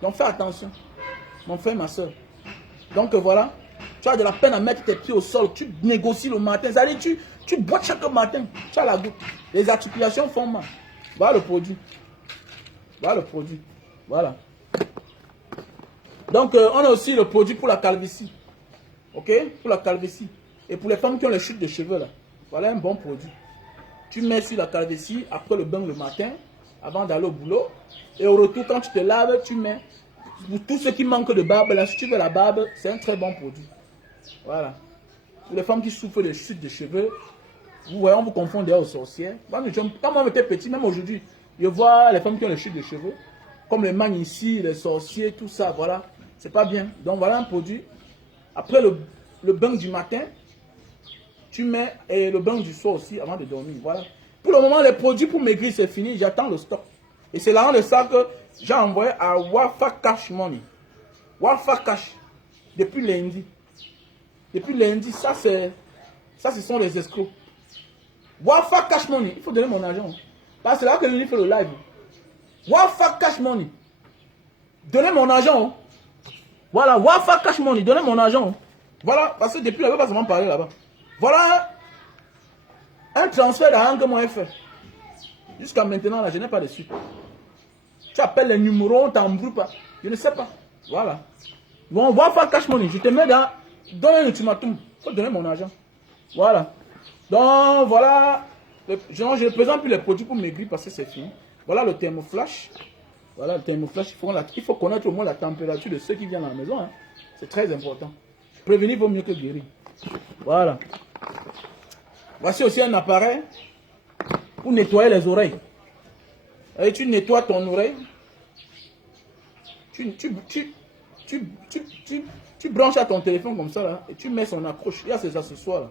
Donc fais attention. Mon frère, ma soeur. Donc voilà. Tu as de la peine à mettre tes pieds au sol. Tu négocies le matin. C'est-à-dire tu bois chaque matin. Tu as la goutte. Les articulations font mal. Voilà le produit. Voilà le produit. Voilà. Donc on a aussi le produit pour la calvitie. Ok? Pour la calvitie. Et pour les femmes qui ont les chutes de cheveux là. Voilà un bon produit. Tu mets sur la calvitie après le bain le matin. Avant d'aller au boulot. Et au retour, quand tu te laves, tu mets. Pour tous ceux qui manquent de barbe, là, si tu veux la barbe, c'est un très bon produit. Voilà. Pour les femmes qui souffrent de chute de cheveux, vous voyez, on vous confond d'ailleurs aux sorcières. Quand moi j'étais petit, même aujourd'hui, je vois les femmes qui ont les chutes de cheveux, comme les magnes ici, les sorciers, tout ça, voilà. C'est pas bien. Donc voilà un produit. Après le bain du matin, tu mets et le bain du soir aussi avant de dormir. Voilà. Pour le moment, les produits pour maigrir, c'est fini. J'attends le stock. Et c'est là de ça que j'ai envoyé à Wafa Cash Money. Wafa Cash. Depuis lundi. Depuis lundi, ça ce sont les escrocs. Wafa Cash Money. Il faut donner mon argent. Parce que c'est là que lui fait le live. Wafa Cash Money. Donnez mon argent. Voilà. Wafa Cash Money. Donnez mon argent. Voilà. Parce que depuis, on ne veut pas seulement parler là-bas. Voilà un transfert d'argent que moi j'ai fait. Jusqu'à maintenant, là, je n'ai pas de suite. Tu appelles les numéros, on ne t'embrouille pas. Je ne sais pas. Voilà. Bon, on va faire cash money. Je te mets dans. Donne un ultimatum. Il faut donner mon argent. Voilà. Donc, voilà. Je ne présente plus les produits pour maigrir parce que c'est fini. Voilà le thermoflash. Voilà le thermoflash. Il faut connaître au moins la température de ceux qui viennent à la maison. Hein. C'est très important. Prévenir vaut mieux que guérir. Voilà. Voici aussi un appareil pour nettoyer les oreilles. Et tu nettoies ton oreille. Tu tu branches à ton téléphone comme ça là, et tu mets son accroche. Il y a ces accessoires là.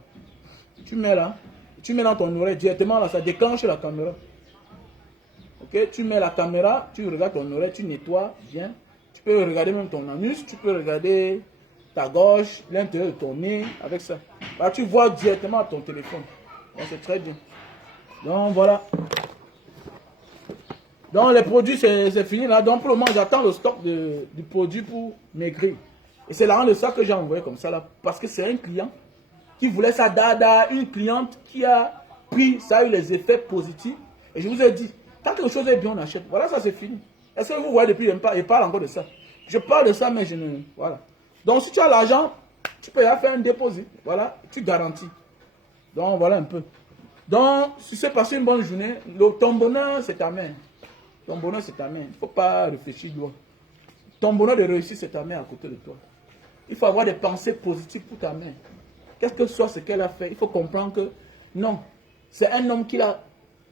Tu mets là, tu mets dans ton oreille directement là, ça déclenche la caméra. Ok, tu mets la caméra, tu regardes ton oreille, tu nettoies bien. Tu peux regarder même ton anus, tu peux regarder ta gorge, l'intérieur de ton nez avec ça. Là, tu vois directement ton téléphone. C'est très bien. Donc voilà. Donc les produits, c'est fini là. Donc pour le moment, j'attends le stock du produit pour maigrir. Et c'est l'argent de ça que j'ai envoyé comme ça là. Parce que c'est un client qui voulait ça dada, une cliente qui a pris, ça a eu les effets positifs. Et je vous ai dit, quand quelque chose est bien, on achète. Voilà, ça c'est fini. Est-ce que vous voyez depuis, il parle encore de ça. Je parle de ça, mais je ne... Voilà. Donc si tu as l'argent, tu peux y aller faire un dépôt. Voilà, tu garantis. Donc voilà un peu. Donc, si c'est passé une bonne journée, ton bonheur, c'est ta main. Ton bonheur, c'est ta main. Il ne faut pas réfléchir loin. Ton bonheur de réussir, c'est ta main à côté de toi. Il faut avoir des pensées positives pour ta main. Qu'est-ce que soit ce qu'elle a fait, il faut comprendre que non, c'est un homme qui l'a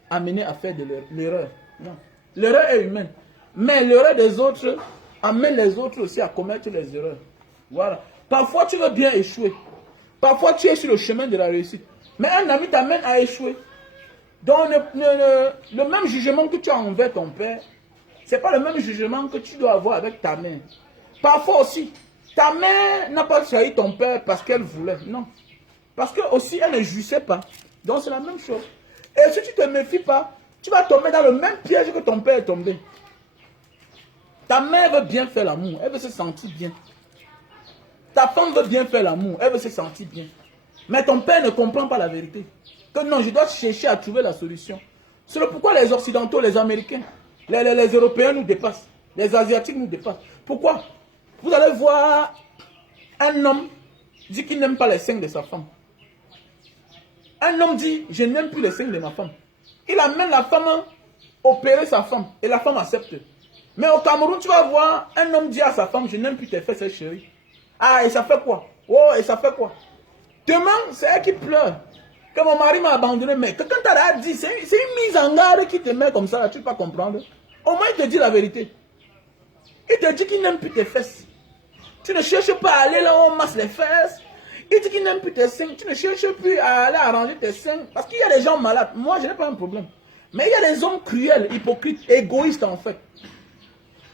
amené à faire de l'erreur. Non. L'erreur est humaine. Mais l'erreur des autres amène les autres aussi à commettre les erreurs. Voilà. Parfois, tu veux bien échouer. Parfois, tu es sur le chemin de la réussite. Mais un ami t'amène à échouer. Donc, le même jugement que tu as envers ton père, ce n'est pas le même jugement que tu dois avoir avec ta mère. Parfois aussi, ta mère n'a pas trahi ton père parce qu'elle voulait. Non. Parce que aussi, elle ne jouissait pas. Donc, c'est la même chose. Et si tu ne te méfies pas, tu vas tomber dans le même piège que ton père est tombé. Ta mère veut bien faire l'amour. Elle veut se sentir bien. Ta femme veut bien faire l'amour. Elle veut se sentir bien. Mais ton père ne comprend pas la vérité. Que non, je dois chercher à trouver la solution. C'est pourquoi les Occidentaux, les Américains, les Européens nous dépassent. Les Asiatiques nous dépassent. Pourquoi? Vous allez voir un homme dit qu'il n'aime pas les seins de sa femme. Un homme dit, je n'aime plus les seins de ma femme. Il amène la femme opérer sa femme et la femme accepte. Mais au Cameroun, tu vas voir un homme dit à sa femme, je n'aime plus tes fesses chérie. Ah, et ça fait quoi? Oh, et ça fait quoi? Demain, c'est elle qui pleure. Que mon mari m'a abandonné. Mais que quand tu as dit, c'est une mise en garde qui te met comme ça, là, tu ne peux pas comprendre. Au moins, il te dit la vérité. Il te dit qu'il n'aime plus tes fesses. Tu ne cherches pas à aller là où on masse les fesses. Il dit qu'il n'aime plus tes seins. Tu ne cherches plus à aller arranger tes seins. Parce qu'il y a des gens malades. Moi, je n'ai pas un problème. Mais il y a des hommes cruels, hypocrites, égoïstes en fait,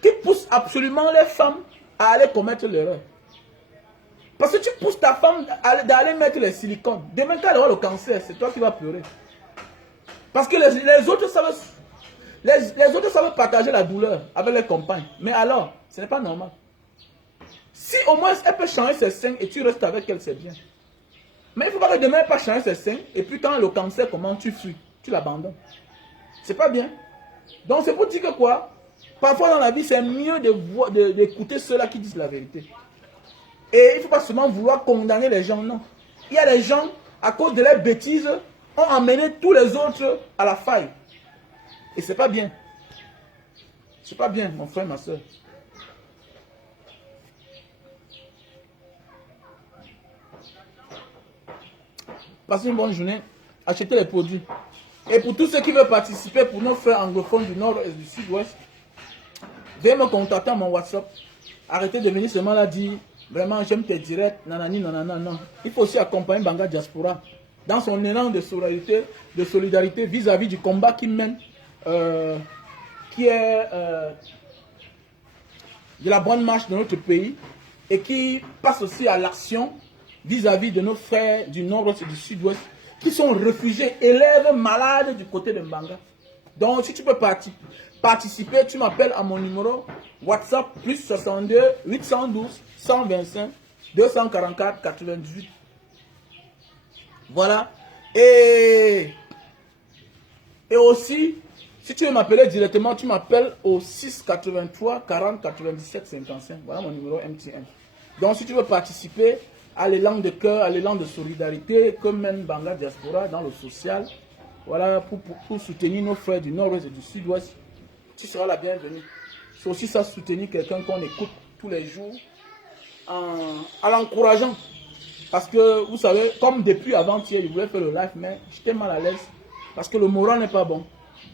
qui poussent absolument les femmes à aller commettre l'erreur. Parce que tu pousses ta femme d'aller mettre les silicones. Demain, quand elle aura le cancer, c'est toi qui vas pleurer. Parce que les autres savent, les autres savent partager la douleur avec les compagnes. Mais alors, ce n'est pas normal. Si au moins elle peut changer ses seins et tu restes avec elle, c'est bien. Mais il ne faut pas que demain elle pas changer ses seins et puis quand le cancer commence, tu fuis, tu l'abandonnes. C'est pas bien. Donc c'est pour dire que quoi? Parfois dans la vie, c'est mieux d'écouter ceux-là qui disent la vérité. Et il ne faut pas seulement vouloir condamner les gens, non. Il y a des gens, à cause de leurs bêtises, ont amené tous les autres à la faille. Et c'est pas bien. C'est pas bien, mon frère, ma soeur. Passez une bonne journée. Achetez les produits. Et pour tous ceux qui veulent participer, pour nos frères anglophones du nord et du sud-ouest, veuillez me contacter à mon WhatsApp. Arrêtez de venir seulement là dire vraiment j'aime tes directs, nanani, nanana, non. Il faut aussi accompagner Banga Diaspora dans son élan de solidarité vis-à-vis du combat qu'il mène, qui est de la bonne marche de notre pays et qui passe aussi à l'action vis-à-vis de nos frères du nord-ouest et du sud-ouest qui sont réfugiés, élèves malades du côté de Mbanga. Donc si tu peux participer, tu m'appelles à mon numéro WhatsApp plus 62 812 125 244 98. Voilà. Et aussi, si tu veux m'appeler directement, tu m'appelles au 683 40 97 55. Voilà mon numéro MTN. Donc si tu veux participer à l'élan de cœur, à l'élan de solidarité que mène Banga Diaspora dans le social, voilà, pour soutenir nos frères du nord-ouest et du sud-ouest, tu seras la bienvenue. C'est aussi ça, soutenir quelqu'un qu'on écoute tous les jours en l'encourageant. Parce que, vous savez, comme depuis avant-hier, je voulais faire le live, mais j'étais mal à l'aise. Parce que le moral n'est pas bon.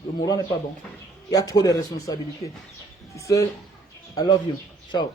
Le moral n'est pas bon. Il y a trop de responsabilités. Tu sais, I love you. Ciao.